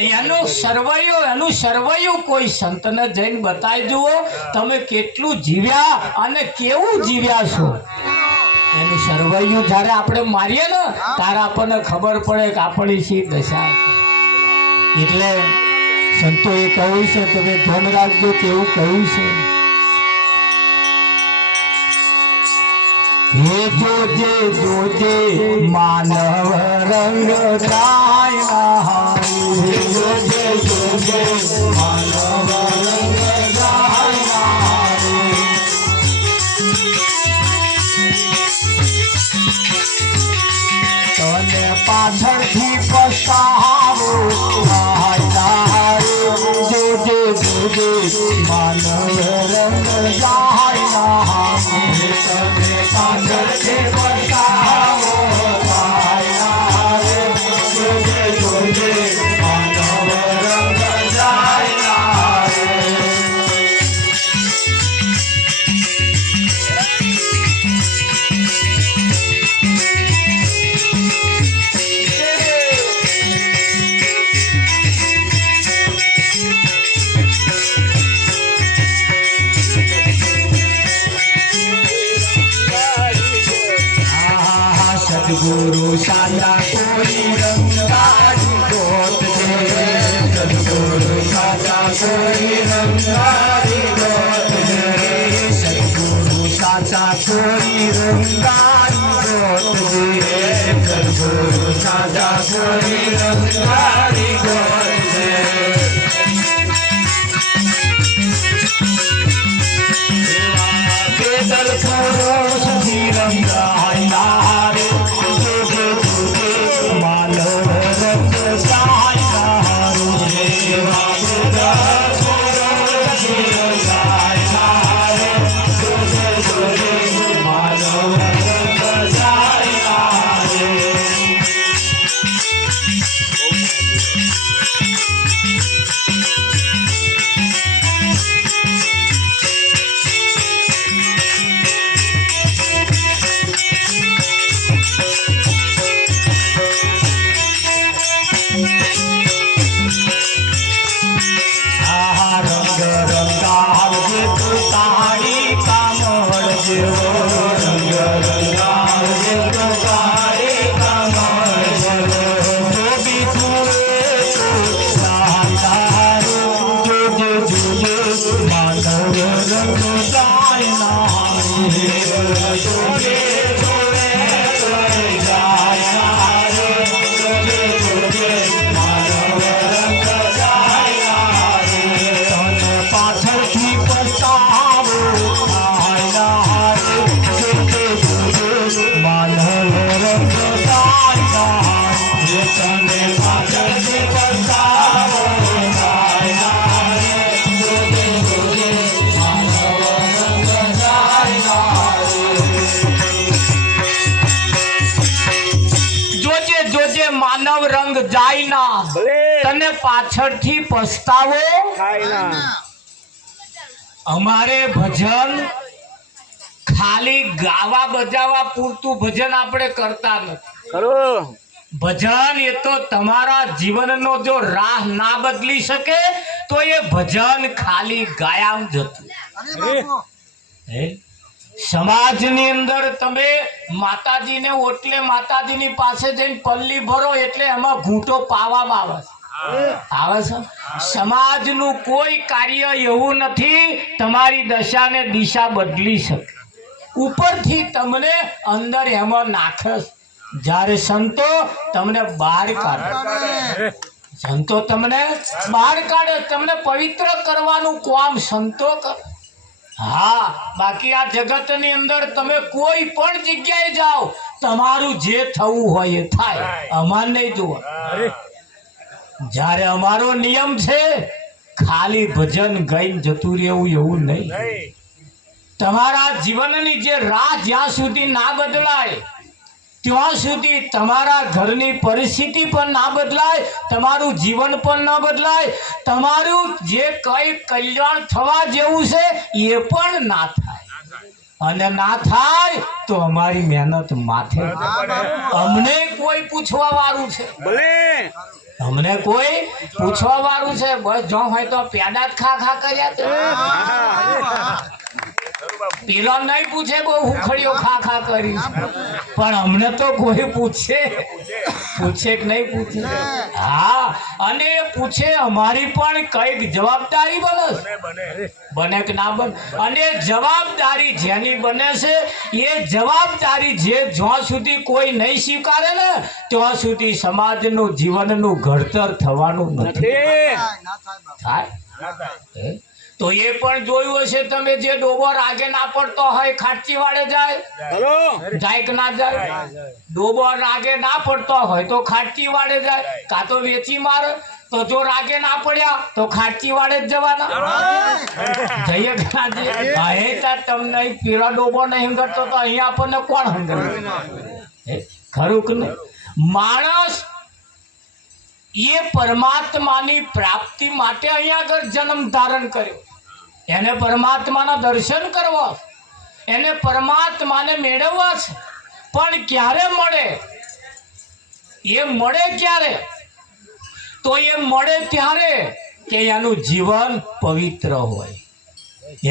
એનું સરવૈયું કોઈ સંતને જઈને બતાવી જુઓ તમે કેટલું જીવ્યા અને કેવું જીવ્યા છો. એનું સરવૈયું જ્યારે આપણે મારીએ ને ત્યારે આપણને ખબર પડે કે આપણી શી દશા છે. એટલે સંતોએ કહ્યું છે તમે ધ્યાન રાખજો કેવું કહ્યું છે. હે જોજે જોજે માનવ રંગ રાયના, જોજે જોજે માનવ રંગ રાયના, તને પાછળથી પસ્તાવો જોજે જોજે માનવ રંગ રાયના, તને પાછળથી પસ્તાવો જોજે જોજે માનવ રંગ રાયના. સદગુરુ સાચા કોઈ રંગારી ગોત છે, સદગુરુ સાચા કોઈ રંગારી ગોત છે, સદગુરુ સાચા કોઈ રંગારી ગોત છે, સદગુરુ સાચા કોઈ રંગારી ગોત છે. કેદલ પુરુષ થી રંગાયા માનવ રંગ જાય ના, તને પાછળથી પસ્તાવો થાય ના. અમારે ભજન ખાલી ગાવા બજાવવા પૂરતું ભજન આપણે કરતા નથી. ભજન એ તો તમારા જીવનનો જો રાહ ના બદલી શકે તો એ ભજન ખાલી ગાયામ જતું. સમાજની અંદર તમે માતાજીને ઓટલે માતાજીની પાસે જઈને પલ્લી ભરો એટલે એમાં ઘૂંટો પાવામાં આવે છે. સમાજનું કોઈ કાર્ય એવું નથી તમારી દશાને દિશા બદલી શકે. ઉપરથી તમને અંદર એમાં નાખે. જ્યારે સંતો તમને બહાર કાઢે, સંતો તમને બહાર કાઢે, તમને પવિત્ર કરવાનું કામ સંતો કરે. હા, બાકી આ જગતની અંદર તમે કોઈ પણ જગ્યાએ જાઓ તમારું જે થવું હોય એ થાય, અમાર નહીં જોવા. જ્યારે અમારો નિયમ છે ખાલી ભજન ગાઈને જતું રહેવું એવું નહીં. તમારા જીવનની જે રાહ જ્યાં સુધી ના બદલાય ત્યાં સુધી તમારા ઘરની પરિસ્થિતિ પણ ના બદલાય, તમારું જીવન પણ ના બદલાય, તમારું જે કઈ કલ્યાણ થવા જેવું છે એ પણ ના થાય. અને ના થાય તો અમારી મહેનત માથે. અમને કોઈ પૂછવા વાળું છે? અમને કોઈ પૂછવા વાળું છે? બસ જો હોય તો પેડા જ ખા કર્યા. પેલો નહીં પૂછે બહુ હુખડીઓ ખા કરી, પણ અમને તો કોઈ પૂછે કે નહીં પૂછે? હા, અને પૂછે અમારી પણ કઈક જવાબદારી બને કે ના બને. અને જવાબદારી જેની બને છે એ જવાબદારી જે જ્યાં સુધી કોઈ નહીં સ્વીકારે ને ત્યાં સુધી સમાજનું જીવનનું ઘડતર થવાનું નથી. થાય તો એ પણ જોયું હશે તમે, જે ડોબો રાગે ના પડતો હોય ખાટચી વાળે જાય કે ના જાય? ડોબો રાગે ના પડતો હોય તો ખાટચી વાળે જાય, કાં તો વેચી મારે. તો જો રાગે ના પડ્યા તો ખાટચી વાળે જ જવાના. જઈએ કે ના જઈએ? તમને પેલા ડોબો નહીં હંગરતો તો અહીંયા આપણને કોણ હંગર? ખરું કે નહીં? માણસ એ પરમાત્માની પ્રાપ્તિ માટે અહીંયા આગળ જન્મ ધારણ કર્યો. એને પરમાત્માના દર્શન કરવા, એને પરમાત્માને મેળવવા છે. પણ ક્યારે મળે? એ મળે ક્યારે? તો એ મળે ત્યારે કે એનું જીવન પવિત્ર હોય,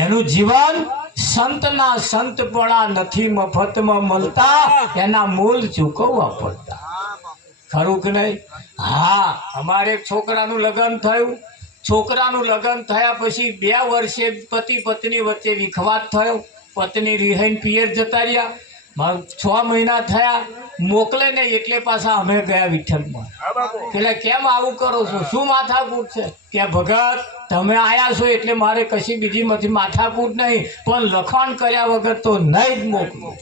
એનું જીવન સંતના સંતપણા નથી મફતમાં મળતા, એના મૂળ ચૂકવવા પડતા. ખરું કે નહીં? હા, અમારે એક છોકરાનું લગ્ન થયું. છોકરાનું લગ્ન થયા પછી 2 વર્ષે પતિ પત્ની વચ્ચે વિખવાદ થયો. પત્ની રિહાઈને પિયર જતા રહ્યા. 6 મહિના થયા, મોકલે ને એટલે પાછા અમે ગયા વિઠ્ઠલમાં. એટલે કેમ આવું કરો છો? શું માથાકૂટ છે? કે ભગત તમે આયા છો એટલે મારે કશી બીજી માથાકૂટ નહીં, પણ લખાણ કર્યા વગર તો નહીં જ મોકલું.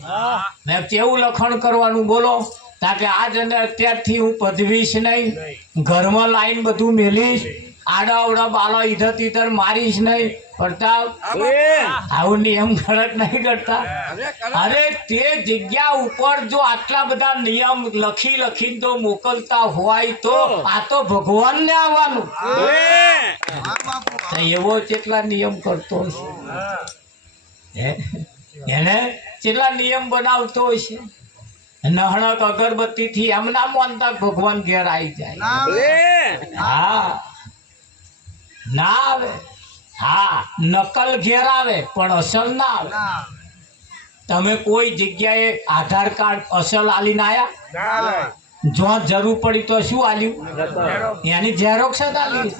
મેં કેવું લખાણ કરવાનું બોલો? તાકે આજ અને અત્યારથી હું પધવીશ નહીં, ઘરમાં લાઈન બધું મેલીશ, આડા અવડા બાલા ઈધર તીધર મારીશ નહીં. પ્રતાપ આવું નિયમ કડક નહીં કરતા? અરે તે જગ્યા ઉપર જો આટલા બધા નિયમ લખીને તો મોકલતા હોય તો આ તો ભગવાન ને આવવાનું. એવો કેટલા નિયમ કરતો હશે? એને કેટલા નિયમ બનાવતો હશે? નહણક અગરબત્તી થી એમ ના માનતા ભગવાન ઘેર આવી જાય? હા, ના આવે. હા, નકલ ઘેર આવે પણ અસલ ના આવે. તમે કોઈ જગ્યાએ આધાર કાર્ડ અસલ આલીને આયા? જો જરૂર પડી તો શું આલ્યું? એની ઝેરોક્ષ જ આલી.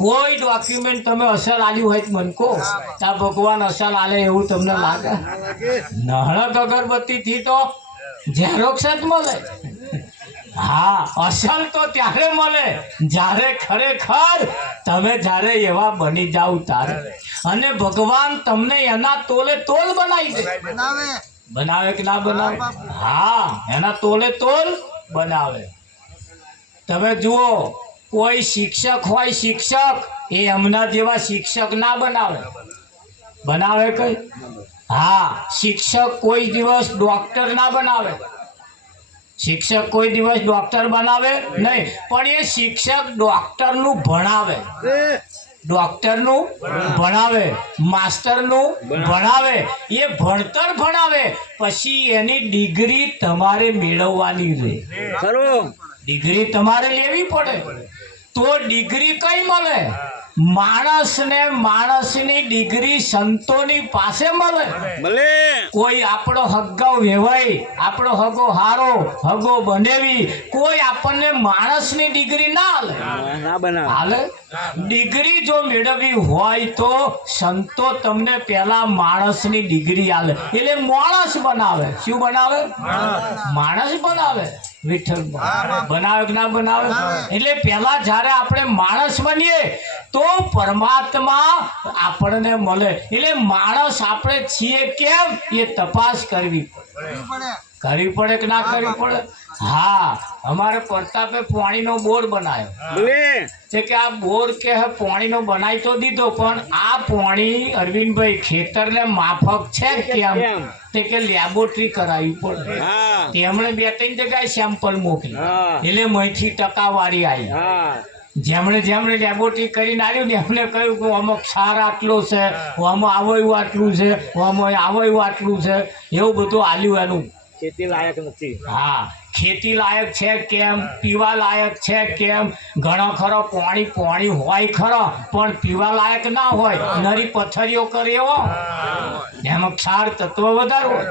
કોઈ ડોક્યુમેન્ટ તમે અસલ આલ્યું હોય મને કહો, ત્યાં ભગવાન અસલ આલે એવું તમને લાગે? નહણક અગરબત્તી થી તો ઝેરોક્ષ જ મળે. હા, અસલ તો ત્યારે મળે જ્યારે ખરેખર તમે જ્યારે એવા બની જાવ ત્યારે. અને ભગવાન તમને એના તોલે તોલ બનાવી દે. બનાવે કે ના બનાવે? હા, એના તોલે તોલ બનાવે. તમે જુઓ, કોઈ શિક્ષક હોય, શિક્ષક એ એમના જેવા શિક્ષક ના બનાવે. બનાવે કઈ? હા, શિક્ષક કોઈ દિવસ ડોક્ટર ના બનાવે. શિક્ષક કોઈ દિવસ ડોક્ટર બનાવે નહીં, પણ એ શિક્ષક ડોક્ટરનું ભણાવે, ડોક્ટરનું ભણાવે, માસ્ટરનું ભણાવે. એ ભણતર ભણાવે, પછી એની ડિગ્રી તમારે મેળવવાની રહે. ડિગ્રી તમારે લેવી પડે. તો ડિગ્રી કઈ મળે? માણસને માણસની ડિગ્રી સંતોની પાસે મળે. કોઈ આપણો હગ્ગો વેવાય, આપણો હગો હારો હગો બનેવી, કોઈ આપણને માણસની ડિગ્રી ના હાલે. ડિગ્રી જો મેળવવી હોય તો સંતો તમને પેલા માણસની ડિગ્રી આલે, એટલે માણસ બનાવે. શું બનાવે? માણસ બનાવે. વિઠ્ઠલ બનાવે કે ના બનાવે? એટલે પેલા જયારે આપણે માણસ બનીએ તો પરમાત્મા આપણને મળે. એટલે માણસ આપણે છીએ કેમ એ તપાસ કરવી પડે કે ના કરવી પડે? હા, અમારે પ્રતાપે પાણીનો બોર બનાવ્યો છે કે આ બોર કે પાણીનો બનાવી તો દીધો, પણ આ પાણી અરવિંદભાઈ ખેતરને માફક છે કેમ? તે કે લેબોરેટરી કરાવવી પડે. તેમણે 2-3 જગ્યાએ સેમ્પલ મોકલી, એટલે મહીથી ટકાવારી આવી. જેમણે લેબોરેટરી કરીને આવ્યું ને એમને કહ્યું કે આમાં ક્ષાર આટલો છે, આમાં આવો એવું આટલું છે, આમાં આવો એવું આટલું છે, એવું બધું આલ્યું. એનું ખેતી લાયક નથી. હા, ખેતી લાયક છે કેમ, પીવા લાયક છે કેમ? ઘણો ખરો પાણી હોય ખરો, પણ પીવા લાયક ના હોય, નરી પથ્થરીઓ કરે એવો, એમાં ક્ષાર તત્વ વધારે હોય.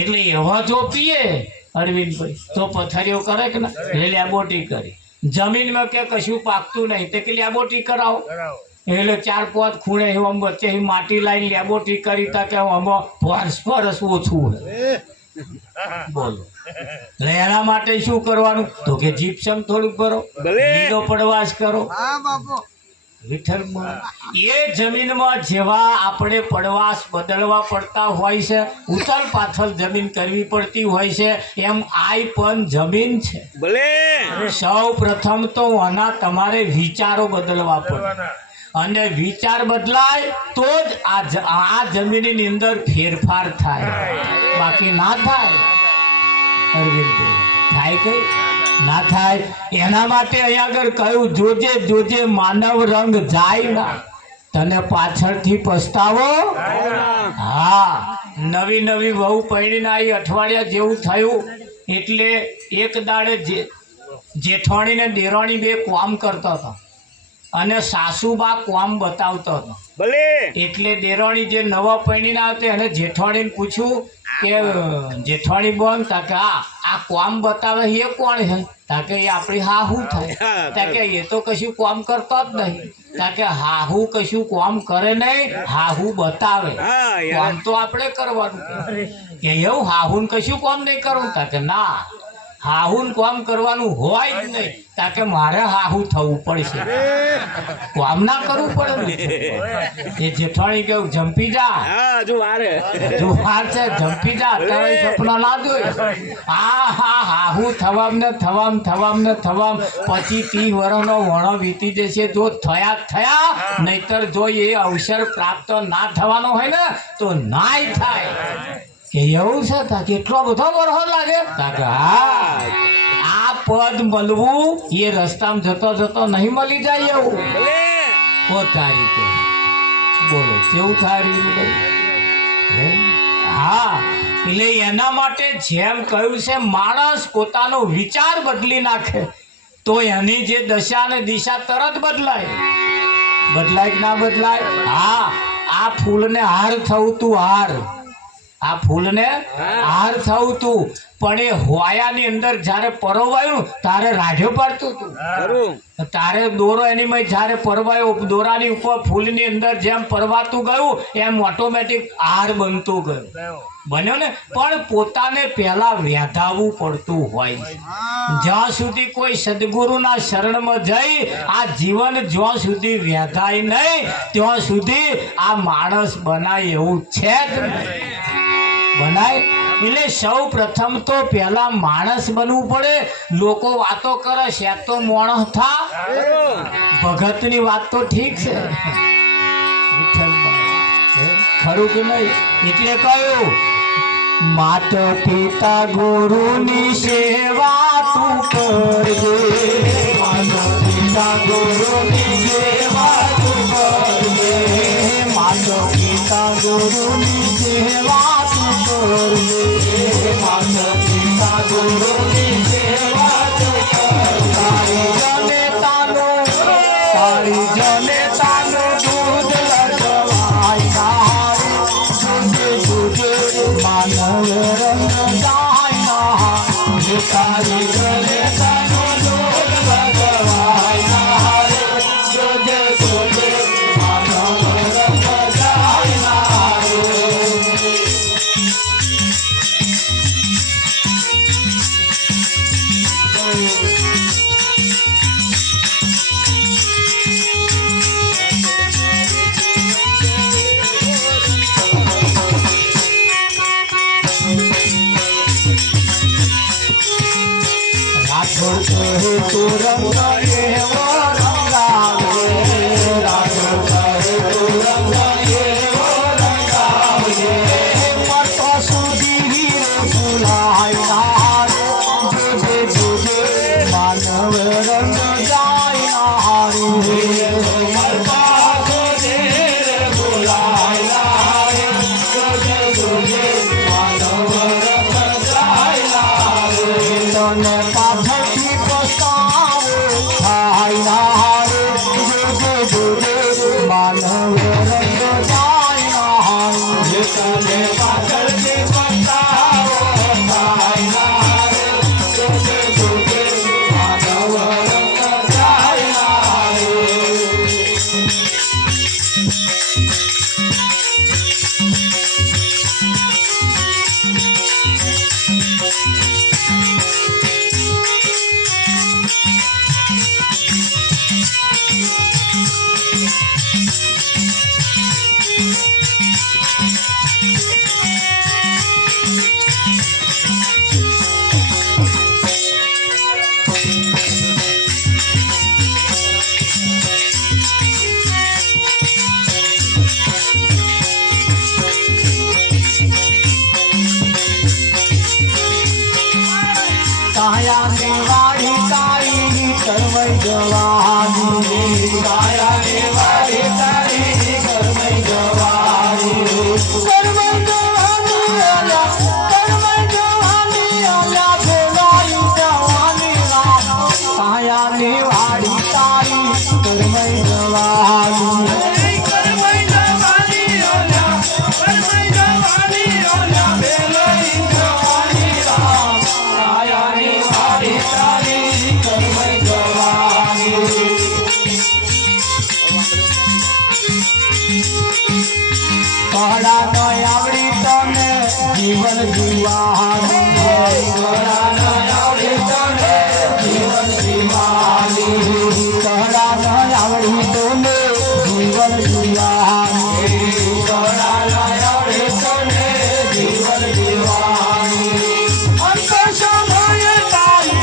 એટલે એવા જો પીએ અરવિંદભાઈ તો પથ્થરીઓ કરે કે ના? લેબોરેટરી કરી. જમીનમાં કે કશું પાકતું નહીં, તે કે લેબોરેટરી કરાવો. એટલે 4-5 ખૂણે એવા વચ્ચે માટી લાવીને લેબોરેટરી કરી તા કે આમાં ફોસ્ફરસ ઓછું હોય. બોલો, એટલે એના માટે શું કરવાનું? તો કે જીપ્સમ થોડુંક ભરો, લીલો પડવાશ કરો. એ જમીનમાં જેવા આપણે પડવાશ બદલવા પડતા હોય છે, ઉથલ પાથલ જમીન કરવી પડતી હોય છે, એમ આઈ પણ જમીન છે. સૌ પ્રથમ તો આના તમારે વિચારો બદલવા પડે, અને વિચાર બદલાય તો જ આ જમીનની અંદર ફેરફાર થાય, બાકી ના થાય. અરવિંદ થાય કઈ ના થાય. એના માટે અહીંયા આગળ કહ્યું, જોજે માનવ રંગ જાય ના, તને પાછળથી પસ્તાવો. હા, નવી વહુ પૈણીને આવી, અઠવાડિયા જેવું થયું એટલે એક દાડે જેઠાણી ને દેરાણી બે કામ કરતા હતા, અને સાસુબા કામ બતાવતો હતો. એટલે દેરાણી જે નવા પૈણીને આવતી એને જેઠાણીને પૂછ્યું કે જેઠાણી બોન તાકે આ કામ બતાવે એ કોણ છે? તાકે એ આપણી હાહુ થાય. તાકે એ તો કશું કામ કરતો જ નહીં. તાકે હાહુ કશું કામ કરે નહીં, હાહુ બતાવે. કામ તો આપણે કરવાનું. કે એવું હાહુને કશું કામ નહીં કરવું? તાકે ના, હાહુન કામ કરવાનું હોય જ નહીં. તાકે મારે હાહુ થવું પડશે, કામ ના કરવું પડે. એ જેઠાણી કેવું, જંપી જા, હજુ વાર છે, જંપી જા, તારે સપના ના જોઈ. હાહુ થવામ પછી 30 વર્ષનો વણો વીતી જશે. જો થયા, નહીતર જો એ અવસર પ્રાપ્ત ના થવાનો હોય ને તો નાય થાય. કે એવું છે? તા કેટલો બધો વરસો લાગે? તાકે હા, આ પદ મળવું એ રસ્તામાં જતો નહીં મળી જાય એવું. ઓ તારીખે બોલો કેવું થાય? હા, એટલે એના માટે જેમ કહ્યું છે, માણસ પોતાનો વિચાર બદલી નાખે તો એની જે દશા અને દિશા તરત બદલાય કે ના બદલાય? હા, આ ફૂલને હાર થવું તું, આ ફૂલને હાર થવું તું, પણ એ હોયાની અંદર જયારે પરોવાયું તારે રાઢ્યો પાડતું હતું. તારે દોરો એની માં જયારે પરવાયો, દોરાની ઉપર ફૂલની અંદર જેમ પરવાતું ગયું એમ ઓટોમેટિક હાર બનતું ગયું. બન્યો ને? પણ પોતાને પહેલા વેધાવવું પડતું હોય. જ્યાં સુધી કોઈ સદગુરુના શરણમાં જઈ આ જીવન જ્યાં સુધી વેધાય નહીં ત્યાં સુધી આ માણસ બનાય એવું છે જ નહીં. બનાય એટલે સૌ પ્રથમ તો પેલા માણસ બનવું પડે. લોકો વાતો કરે છે તો માણસ થા. ભગતની વાત તો ઠીક છે, ખરું કે નહીં? એટલે કહ્યું, માતા પિતા ગુરુની સેવા તું કરજે, માતા પિતા ગુરુની સેવા તું કરજે, માતા પિતા ગુરુની સેવા તું કરજે, માતા પિતા ગુરુની સેવા તું કરજે. તારી જનેતાનું દૂધ લગવાય, માનવ રંગ જાય, તારી જનેતાનું દૂધ લગવાય, માનવ રંગ જાય. રંગ એવો રંગાવે રાઘવ કહે તું રંગ એવો રંગાવે મરતો સુધી હીરો ભૂલાય જોજે જોજે માનવ રંગ જાય ના હારું મરતા જોજે ભૂલાય જોજે જોજે માનવ રંગ જાય તને પાછળથી પસ્તાવો થાય ના હારે જોજે જોજે માનવ રંગ જાય ના હારું તને પાછળથી પસ્તાવો થાય ના હારે જોજે જોજે માનવ રંગ જાય ના હારે કાયાને વાળી તારી કરમઈ જવાની કાયાને વાળી તારી કરમઈ જવાની કરમઈ જવાની આલ્યા ભેલાઈ જવાની કાયાને વાળી તારી કરમઈ જવાની કળા ન આવડી તને જીવન જીવવાનું કળા ન આવડી તને જીવન જીવવાનું કળા ન આવડી તને જીવન જીવવાનું કળા ન આવડી તને જીવન જીવવાનું અંત સમય તારી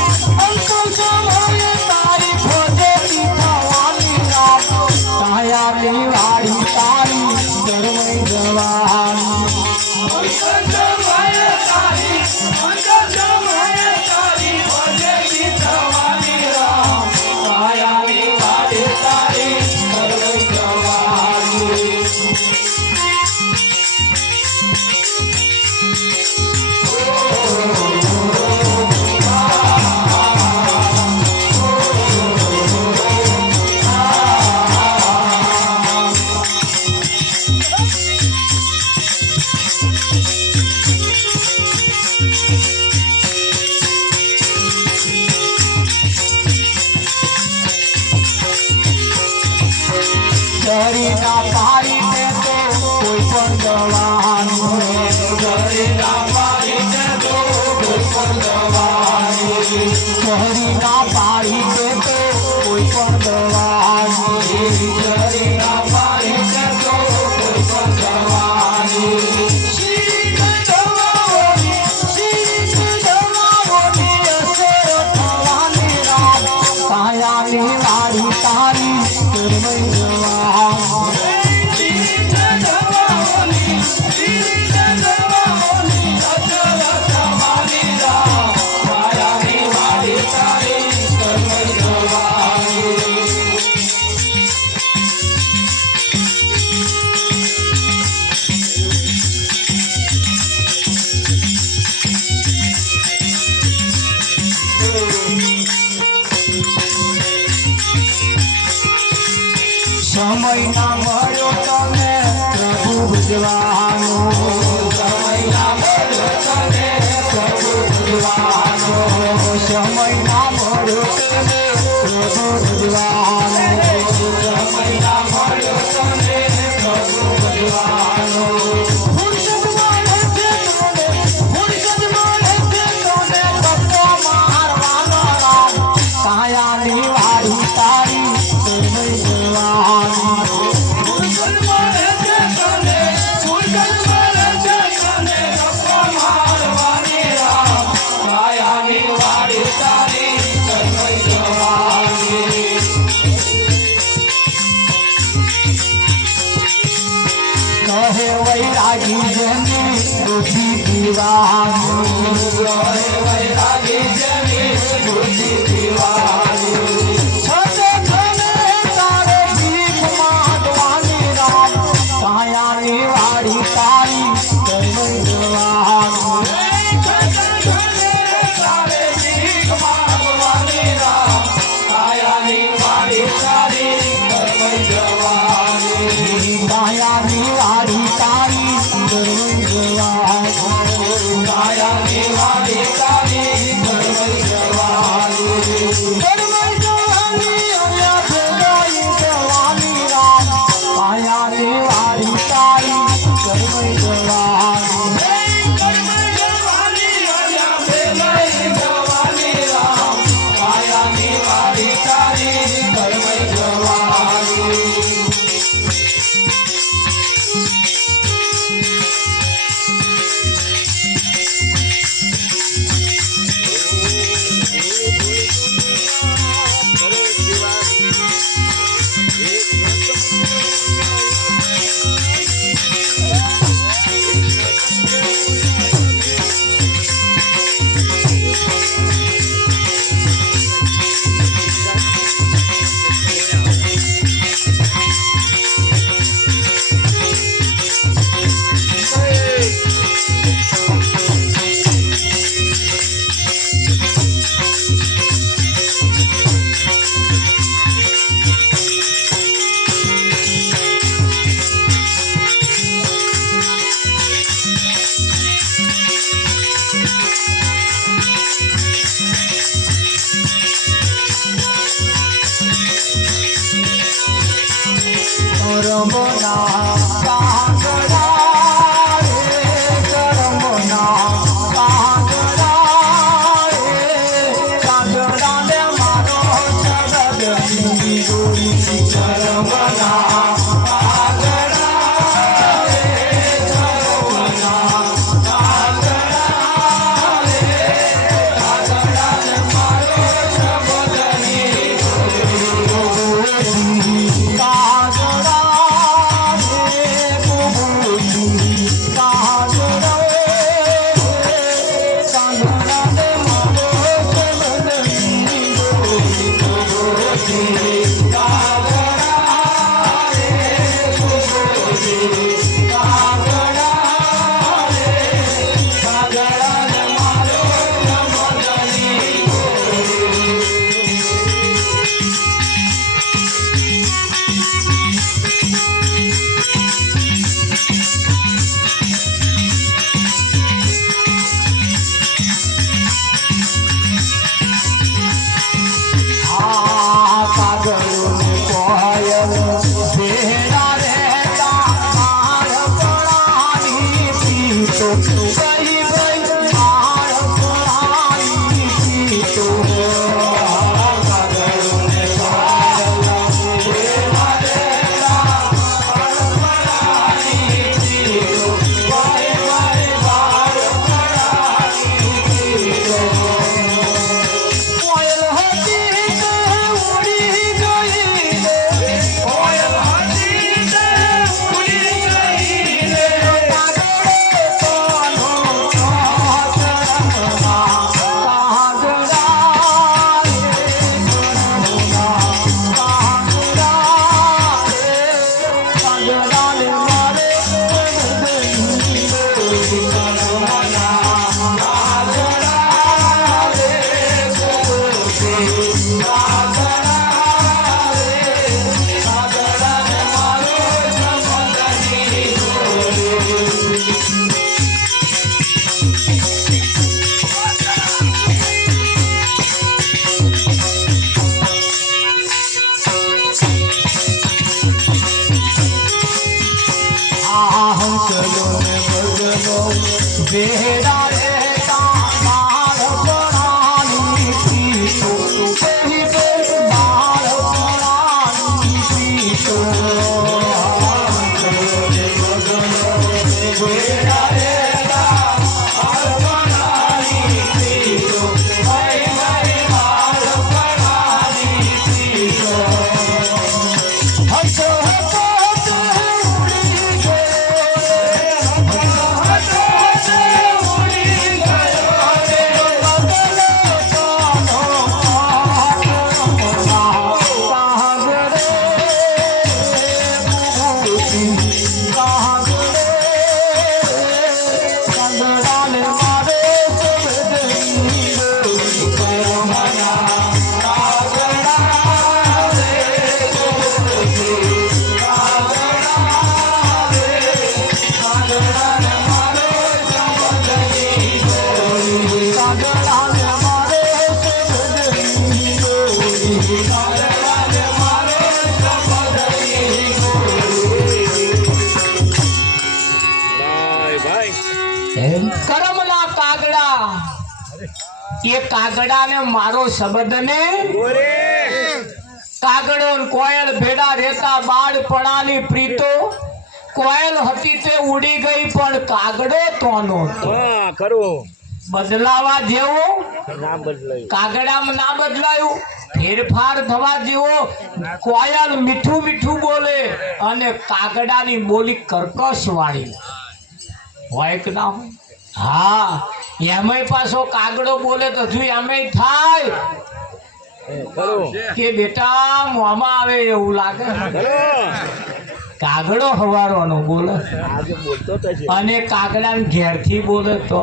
ભોજેતી થવાની કાયાની વાળી તારી કરમઈ જવાની કાયાની વાળી તારી કરમઈ જવાની શરીરના પારી દે તો કોઈ પણ જવાનું શરીરના પારી દે તો કોઈ પણ જવાનું શરીરના પારી દે તો કોઈ પણ જવાનું શરીરના પારી દે તો કોઈ પણ જવાનું કાયાની વાળી તારી કરમઈ સમય ના મળ્યો તને પ્રભુ ભજવાનો સમય ના મળ્યો તને પ્રભુ ભજવાનો સમય ના મળ્યો તને પ્રભુ ભજવાનો સમય ના મળ્યો તને પ્રભુ ભજવાનો ફુરસદ મળે છે તને ભક્તો મારવાનો રામ કાયાની વાળી તારી કરમઈ જવાની કાયાની વાળી તારી હે વૈરાગી જેની બુદ્ધિ દીવાની હે વૈરાગી જેની બુદ્ધિ દીવાની છતે છને તારે ભીખ માંગવાની રામ કાયાની વાડી તારી કર્મ જવાની તારે ભીખ માંગવાની રામ કાયાની વાડી તારી કર્મ જવાની કાયાની વાડી તારી કર્મ જવાની કાયાની વાડી તારી કર્મ જવાની કર્મ જવાની અલ્યા ભેગાઈ જવાની રામ કાયાની વાડી તારી કર્મ જવાની કર્મ જવાની અલ્યા ભેગાઈ જવાની રામ કાયાની વાડી તારી કર્મ જવાની કરમના કાગડા રે કરમના કાગડા રે કાગડાને મારો જગતની જોડી કરમના કાગડા રે કરમના કાગડા રે કાગડાને મારો જગતની જોડી કાગડા બેડા રે તાર પરાની પીતો પેહી બે બાળ પરાની પીતો બેડા રે તાર પરાની પીતો પેહી બે બાળ પરાની પીતો હસો હસો ઉડી ગયો એ કાગડાને મારો શબ્દ ને કાગડો ને કોયલ ભેડા રહેતા બાળપણાની પ્રીતો કોયલ હતી તે ઉડી ગઈ પણ કાગડો તોનો બદલાવા જેવો કાગડામાં ના બદલાયું. ફેરફાર થવા જેવો કોયલ મીઠું મીઠું બોલે અને કાગડાની બોલી કર્કશ વાળી હોય કે ના હોય? હા, એમાંય પાછો કાગડો બોલે તો હજુ એમાંય થાય કે બેટા મોમાં આવે એવું લાગે. કાગડો હવારોનો બોલે અને કાગડા ઘેરથી બોલે તો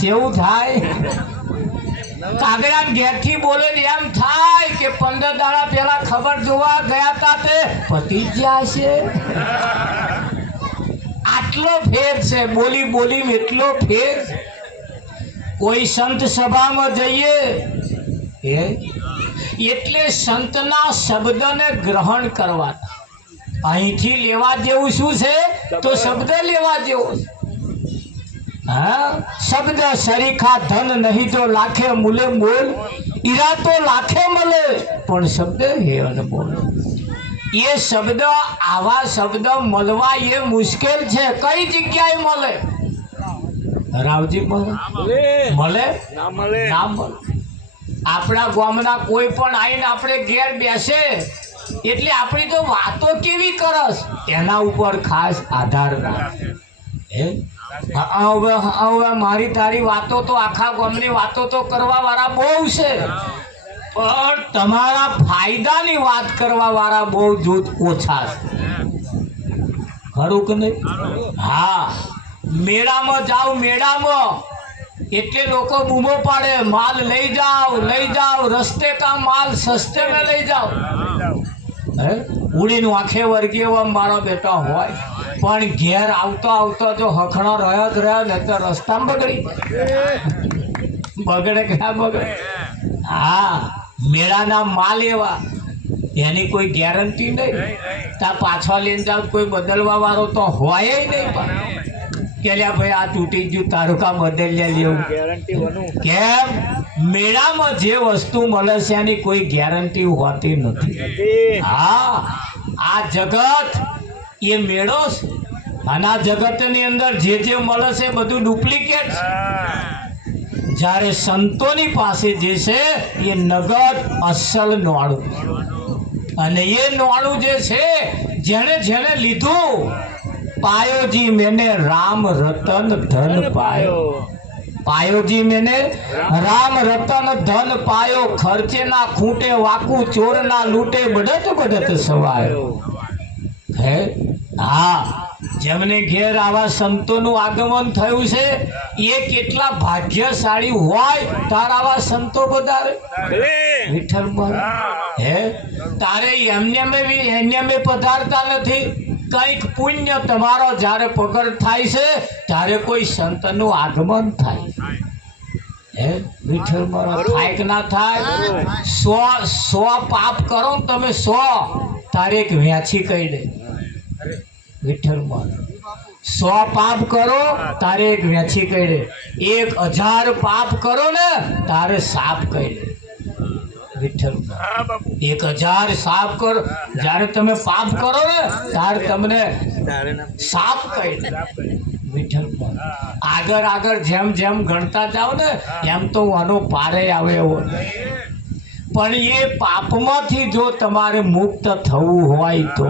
કેવું થાય? કાગડા ઘેરથી બોલે એમ થાય કે 15 દાડા પહેલા ખબર જોવા ગયા તા તે પતિ ગયા છે. આટલો ફેર છે, બોલી બોલી એટલો ફેર. કોઈ સંત સભામાં જઈએ એટલે સંતના શબ્દને ગ્રહણ કરવા. અહીંથી લેવા જેવું શું છે? તો શબ્દ લેવા જેવો. હા, શબ્દ સરીખા ધન નહીં તો લાખે મૂલે બોલ. ઈરા તો લાખે મળે પણ શબ્દ હે અનમોલ. એ શબ્દ, આવા શબ્દ મળવા એ મુશ્કેલ છે. કઈ જગ્યાએ મળે? રાવજી મળે ના મળે? આપણા ગામના કોઈ પણ આવીને આપણે ઘેર બેસે એટલે આપણી તો વાતો કેવી કરસ એના ઉપર ખાસ આધાર રાખે. હવે મારી તારી વાતો તો આખા ગામની વાતો તો કરવા વાળા બહુ છે, પણ તમારા ફાયદાની વાત કરવા વાળા બહુ જૂથ ઓછા છે. ખરું કે નહીં? હા, મેળામાં જાઓ, મેળામાં એટલે લોકો બૂમો પાડે, માલ લઈ જાઓ, રસ્તે કા માલ સસ્તે में લઈ જાઓ. ઉડીનું આંખે વર્ગી એવા મારા બેટા હોય, પણ ઘેર આવતો આવતો જો હખણો રહ્યો ને તો રસ્તામાં બગડે ક્યાં બગડે. હા, મેળાના માલ એવા એની કોઈ ગેરંટી નહીં. ત્યાં પાછા લઈને જાવ કોઈ બદલવા વાળો તો હોય નહીં. પણ કે ભાઈ આ તૂટી ગયું તારું કામ બદલ્યા લેવું કેમ? મેળામાં જે વસ્તુ મળે છે એની કોઈ ગેરંટી હોતી નથી. હા, આ જગત એ મેળો છે અને આ જગતની અંદર જે મળે છે બધું ડુપ્લિકેટ છે. જ્યારે સંતોની પાસે જે છે એ નગદ અસલ નોળું, અને એ નોળું જે છે જેને લીધું पायो जी मैंने राम रतन धन पायो. पायो जी मैंने राम रतन धन पायो. खर्चे ना खूंटे वाकू चोर ना लूटे बढ़त बढ़त सवायो. है हाँ, જેમને ઘેર આવા સંતોનું આગમન થયું છે એ કેટલા ભાગ્યશાળી હોય. તાર આવા સંતો વધારે વિઠ્ઠલ હે તારે એમને પધારતા નથી. કંઈક પુણ્ય તમારો જ્યારે પ્રગટ થાય છે ત્યારે કોઈ સંતનું આગમન થાય. હે વિઠ્ઠલ થાય કે ના થાય? 100 પાપ કરો તમે 100 તારે એક વ્યાછી કહી દે. વિઠ્ઠલ 100 પાપ કરો તારે એક વ્યાછી કહી દે. 1000 પાપ કરો ને તારે સાપ કહી દે. વિઠ્ઠલ 1000 સાપ કરો. જ્યારે તમે પાપ કરો ને ત્યારે તમને સાપ કહી દે. વિઠ્ઠલ આગળ જેમ ગણતા જાઓ ને એમ તો આનો પારે આવે એવો. પણ એ પાપમાંથી જો તમારે મુક્ત થવું હોય તો,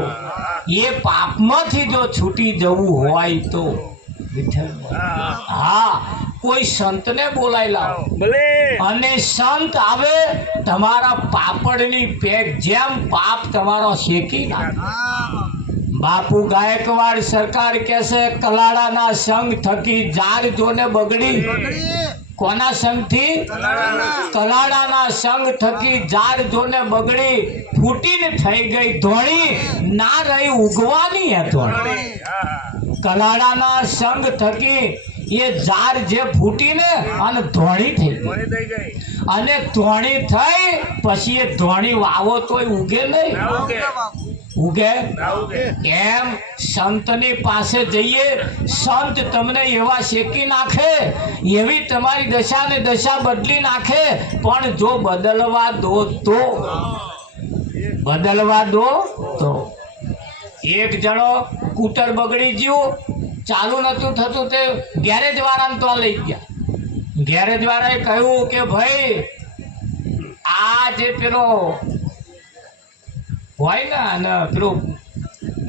એ પાપમાંથી જો છૂટી જવું હોય તો હા, કોઈ સંતને બોલાવી લાવો અને સંત આવે તમારા પાપડની પેક જેમ પાપ તમારો શેકી નાખે. બાપુ ગાયકવાડ સરકાર કહેશે કલાડાના સંગ થકી જાર જોને બગડી. કોના સંગથી? કલાડાના સંગ થકી જાર જોને બગડી. ફૂટીને થઈ ગઈ ધોણી ના રહી ઉગવાની ધોણી. કલાડાના સંગ થકી એ જાર જે ફૂટીને અને ધોણી થઈ ગઈ, અને ધોણી થઈ પછી એ ધોણી વાવો તોય ઉગે નહીં. ઉગે એમ સંતની પાસે જઈએ, સંત તમને એવા શેકી નાખે, એવી તમારી દશા ને દશા બદલી નાખે, પણ જો બદલવા દો તો એક જણો સ્કૂટર બગડી ગયું, ચાલુ નતું થતું, તે ગેરેજ વાળાને તો લઈ ગયા. ગેરેજ વાળાએ કહ્યું કે ભાઈ આ જે પેલો હોય ને અને પેલું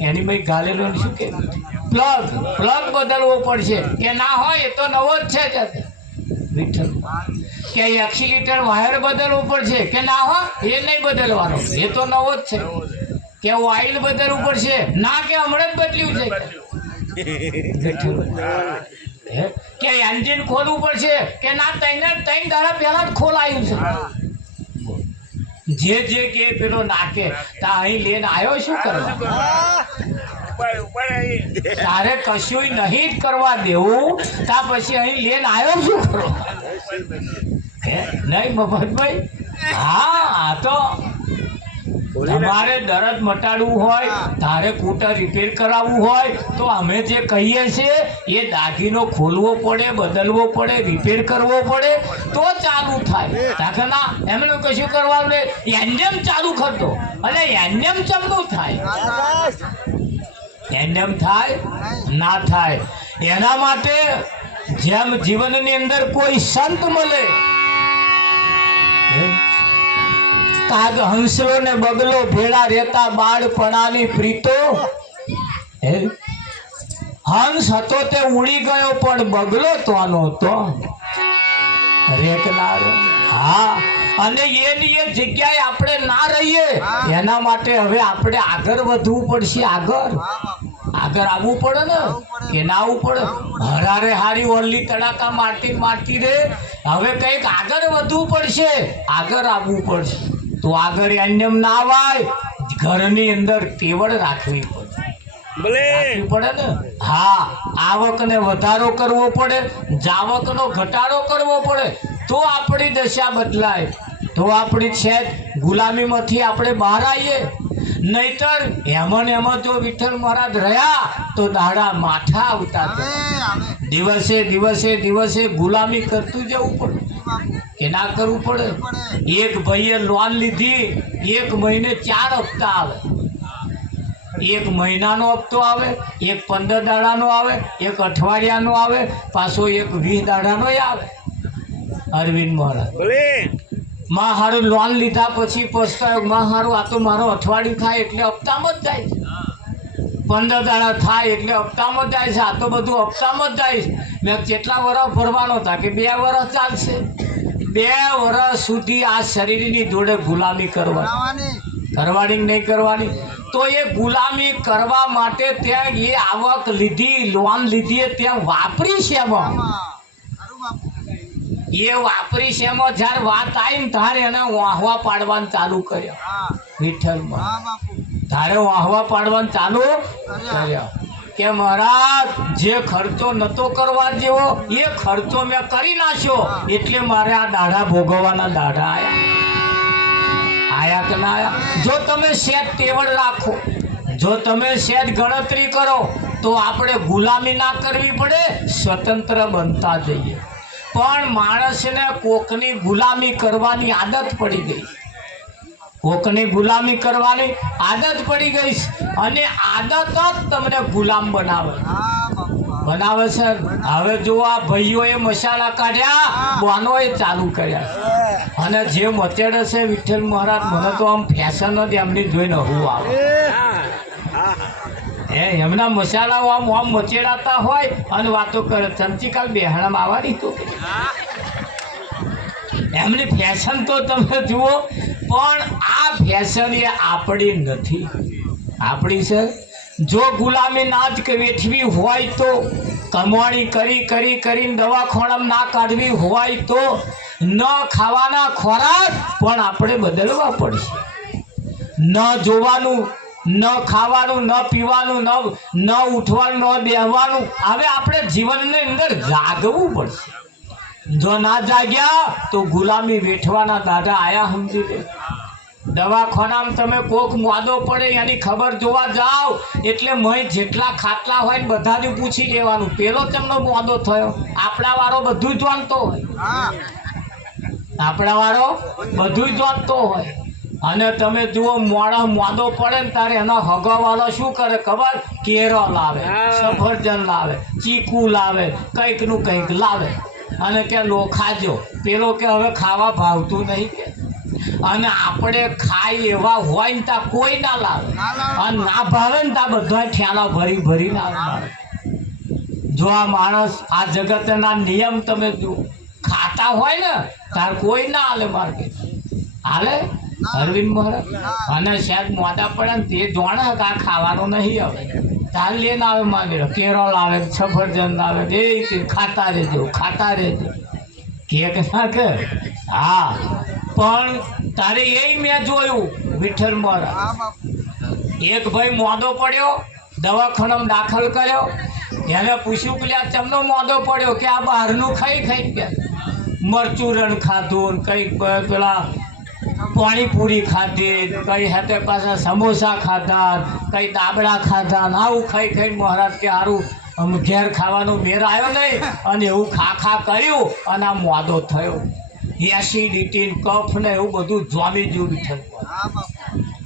એની ભાઈ ગાલેલો શું કે પ્લગ બદલવો પડશે. કે ના હોય એ તો નવો જ છે. વિઠ્ઠલ કે એક્સિલેટર વાયર બદલવું પડશે. કે ના હોય એ નહીં બદલવાનો, એ તો નવો જ છે. કે ઓઇલ બદલવું પડશે. ના, કે હમણાં જ બદલ્યું છે. કે એન્જિન ખોલવું પડશે. કે ના, 3 દાડા પહેલા જ ખોલાયું છે. જે કે પેલો નાકે તા અહીં લઈને આવ્યો શું કરવા? તારે કશું નહીં જ કરવા દેવું, તા પછી અહીં લઈને આવ્યો શું કરવા? નહીં મફતભાઈ, હા તો તમારે દરદ મટાડવું હોય, તારે સ્કૂટર રિપેર કરાવવું હોય તો અમે જે કહીએ છીએ એ દાગીનો ખોલવો પડે, બદલવો પડે, રિપેર કરવો પડે તો ચાલુ થાય. દાખલા એમને કશું કરવાનું એન્જમ ચાલુ કરતો અને એન્જમ ચમનું થાય, એન્જમ થાય ના થાય. એના માટે જેમ જીવનની અંદર કોઈ સંત મળે, કાગ હંસલો ને બગલો ભેળા રહેતા બાળપણાની પ્રીતો. હંસ હતો તે ઉડી ગયો પણ બગલો તો નહોતો રેકનાર. હા, અને એની એ જગ્યાએ આપણે ના રહીએ એના માટે હવે આપણે આગળ વધવું પડશે. આગળ આવવું પડે ને, કે ના આવવું પડે? હરારે હારી ઓરલી તડાકા મારતી રે, હવે કંઈક આગળ વધવું પડશે, આગળ આવવું પડશે. તો આગળ એન્યમ ના આવાય, ઘરની અંદર કેવળ રાખવી પડે ને. હા, આવકને વધારો કરવો પડે, જાવકનો ઘટાડો કરવો પડે તો આપણી દશા બદલાય, તો આપણી છેદ ગુલામીમાંથી આપણે બહાર આવીએ. નહીતર એમાં જો વિઠ્ઠલ મહારાજ રહ્યા તો દાડા માથા આવતા, દિવસે ગુલામી કરતું જવું પડે કે ના કરવું પડે? એક ભાઈએ લોન લીધી, 1 મહિને 4 હપ્તા આવે. 1 મહિનાનો હપ્તો આવે, 1 15 દાડાનો આવે, 1 અઠવાડિયાનો આવે, પાછો 1 20 દાડાનો આવે. અરવિંદ મહારાજ માં હારું લોન લીધા પછી પછતાયો, માં હારું આ તો મારો અઠવાડિયું થાય એટલે હપ્તામાં જ જાય છે, 15 દાડા થાય એટલે હપ્તામાં જ જાય છે, આ તો બધું હપ્તામાં જ જાય છે. મેં કેટલા વર્ષ ભરવાનો હતા? કે 2 વર્ષ ચાલશે. 2 વર્ષ સુધી આ શરીરની જોડે ગુલામી કરવાની નહીં કરવાની. તો એ ગુલામી કરવા માટે ત્યાં એ આવક લીધી, લોન લીધી, ત્યાં વાપરી છે એમાં, જ્યારે વાત આવી ને તારે એને વાહવા પાડવાનું ચાલુ કર્યા. વિઠ્ઠલમાં તારે વાહવા પાડવાનું ચાલુ કર્યા કે મહારાજ જે ખર્ચો નતો કરવા જેવો એ ખર્ચો મેં કરી નાખ્યો, એટલે મારે આ દાડા ભોગવવાના દાડા આયા કે ના આયા? જો તમે સેજ ટેવડ રાખો, જો તમે સેજ ગણતરી કરો તો આપણે ગુલામી ના કરવી પડે, સ્વતંત્ર બનતા જઈએ. પણ માણસને કોકની ગુલામી કરવાની આદત પડી ગઈ, કોકની ગુલામી કરવાની આદત પડી ગઈ, અને આદત જ તમને ગુલામ બનાવે છે. હવે જો આ ભાઈઓએ મસાલા કાઢ્યા, બોનોએ ચાલુ કર્યા, અને જે મચેડે છે વિઠ્ઠલ મહારાજ, મને તો આમ ફેશન જ એમની જોઈને હું આવે. એમના મસાલાઓ આમ મચેડાતા હોય અને વાતો કરે. ચમચીકાલ બેહાણામાં આવવાની તો એમની ફેશન તો તમે જુઓ, પણ આ ફેશન એ આપણી નથી, આપણી છે. જો ગુલામી ના જ વેઠવી હોય તો, કમાણી કરીને દવાખાનામાં ના કાઢવી હોય તો, ન ખાવાના ખોરાક પણ આપણે બદલવા પડશે. ન જોવાનું, ન ખાવાનું, ન પીવાનું, ન ઉઠવાનું, ન બેહવાનું. હવે આપણે જીવનની અંદર જાગવું પડશે. જો ના જાગ્યા તો ગુલામી વેઠવાના દાડા આયા, સમજી લે. દવાખાનામાં તમે કોક મોદો પડે એની ખબર જોવા જાઓ એટલે મય જેટલા ખાટલા હોય ને બધાને પૂછી લેવાનું પેલો તમને મોદો થયો. આપણા વાળો બધું જ જાણતો હોય, આપણા વાળો બધું જ જાણતો હોય. અને તમે જુઓ મોડા મોદો પડે ને તારે એના હગાવાળો શું કરે ખબર? કેરો લાવે, સફરજન લાવે, ચીકુ લાવે, કંઈક નું કંઈક લાવે અને કે લો ખાજો. પેલો કે હવે ખાવા ભાવતું નહીં કે. અને આપણે ખાઈ એવા હોય ને ત્યાં કોઈ ના લાવે, અને ના ભાવે ને ત્યાં બધા ઠેલા ભરી ભરી ના લાવે. જો આ માણસ આ જગતના નિયમ તમે જુઓ, ખાતા હોય ને તાર કોઈ ના હાલે માર્કેટ હાલે અરવિંદ મહારાજ. અને શાયદ મોડા પડે ને તે જોણે કે આ ખાવાનું નહીં આવે તાર લઈને આવે માંગે કેરો લાવે, સફરજન લાવે, એ ખાતા રહેજો ખાતા રહેજો કે ના કે. હા પણ તારે એ મેં જોયું વિઠ્ઠલ મહારાજ, એક ભાઈ મોદો પડ્યો, દવાખાનામાં દાખલ કર્યો. એને પૂછ્યું કે આ ચમનો મોદો પડ્યો? કે આ બહારનું ખાઈ ખાઈ કે મરચુરણ ખાધું, કંઈક પેલા પાણીપુરી ખાધી, કઈ હાથે પાછા સમોસા ખાધા, કઈ દાબડા ખાધા. આવું ખાઈ ખાઈ મહારાજ કે સારું ઘેર ખાવાનો મેર આવ્યો નહીં, અને એવું ખા કર્યું અને આ મોદો થયો. એસિડિટી કફ ને એવું બધું જોમી જેવું થયું.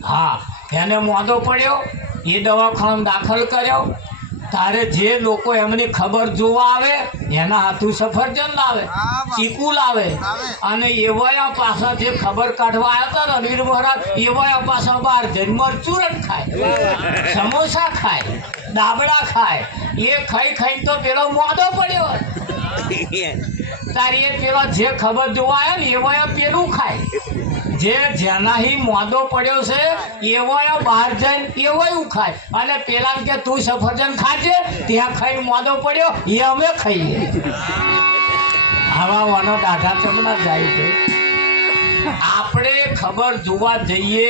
હા એને મોદો પડ્યો, એ દવાખાનામાં દાખલ કર્યો. તારે જે લોકો એમની ખબર જોવા આવે એના હાથું સફરજન લાવે, ચીકુ લાવે, અને એવા પાછા જે ખબર કાઢવા આવ્યા હતા રણવીર મહારાજ એવા પાછા બહાર જઈને મરચુરણ ખાય, સમોસા ખાય, દાબડા ખાય. એ ખાઈ ખાઈ તો પેલો મોદો પડ્યો. તારી એ પેલા જે ખબર જોવા આવ્યા ને એવા પેલું ખાય. જેનાહી મોદો પડ્યો છે એવો બહાર જઈને એવો ખાય. અને પેલા કે તું સફરજન ખાજે, ત્યાં ખાઈ મોદો પડ્યો એ અમે ખાઈએ. આવા વાનો દાઢા ચમના જાય છે. આપણે ખબર જોવા જઈએ,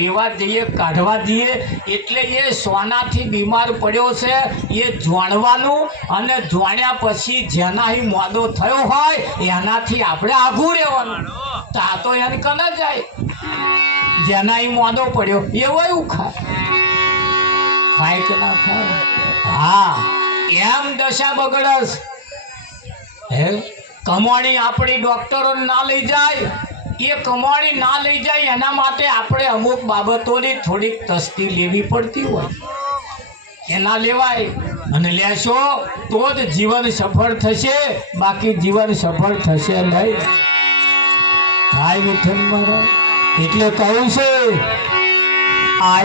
લેવા જઈએ, કાઢવા જઈએ એટલે એ સોનાથી બીમાર પડ્યો છે એ જાણવાનું. અને જાણ્યા પછી જેનાહી મોદો થયો હોય એનાથી આપણે આઘું રહેવાનું. તા તો એને કને જાય જેના એ મોદો પડ્યો એવો એવું ખાય કે ના ખાય? હા એમ દશા બગડસ. હે કમાણી આપણી ડોક્ટરો ના લઈ જાય, એ કમાણી ના લઈ જાય એના માટે આપણે અમુક બાબતોની થોડીક તસ્તી લેવી પડતી હોય. એના લેવાય અને લેશો તો જ જીવન સફળ થશે, બાકી જીવન સફળ થશે નહીં. હાય વિઠ્ઠલ મહારાજ એટલે કહ્યું છે આ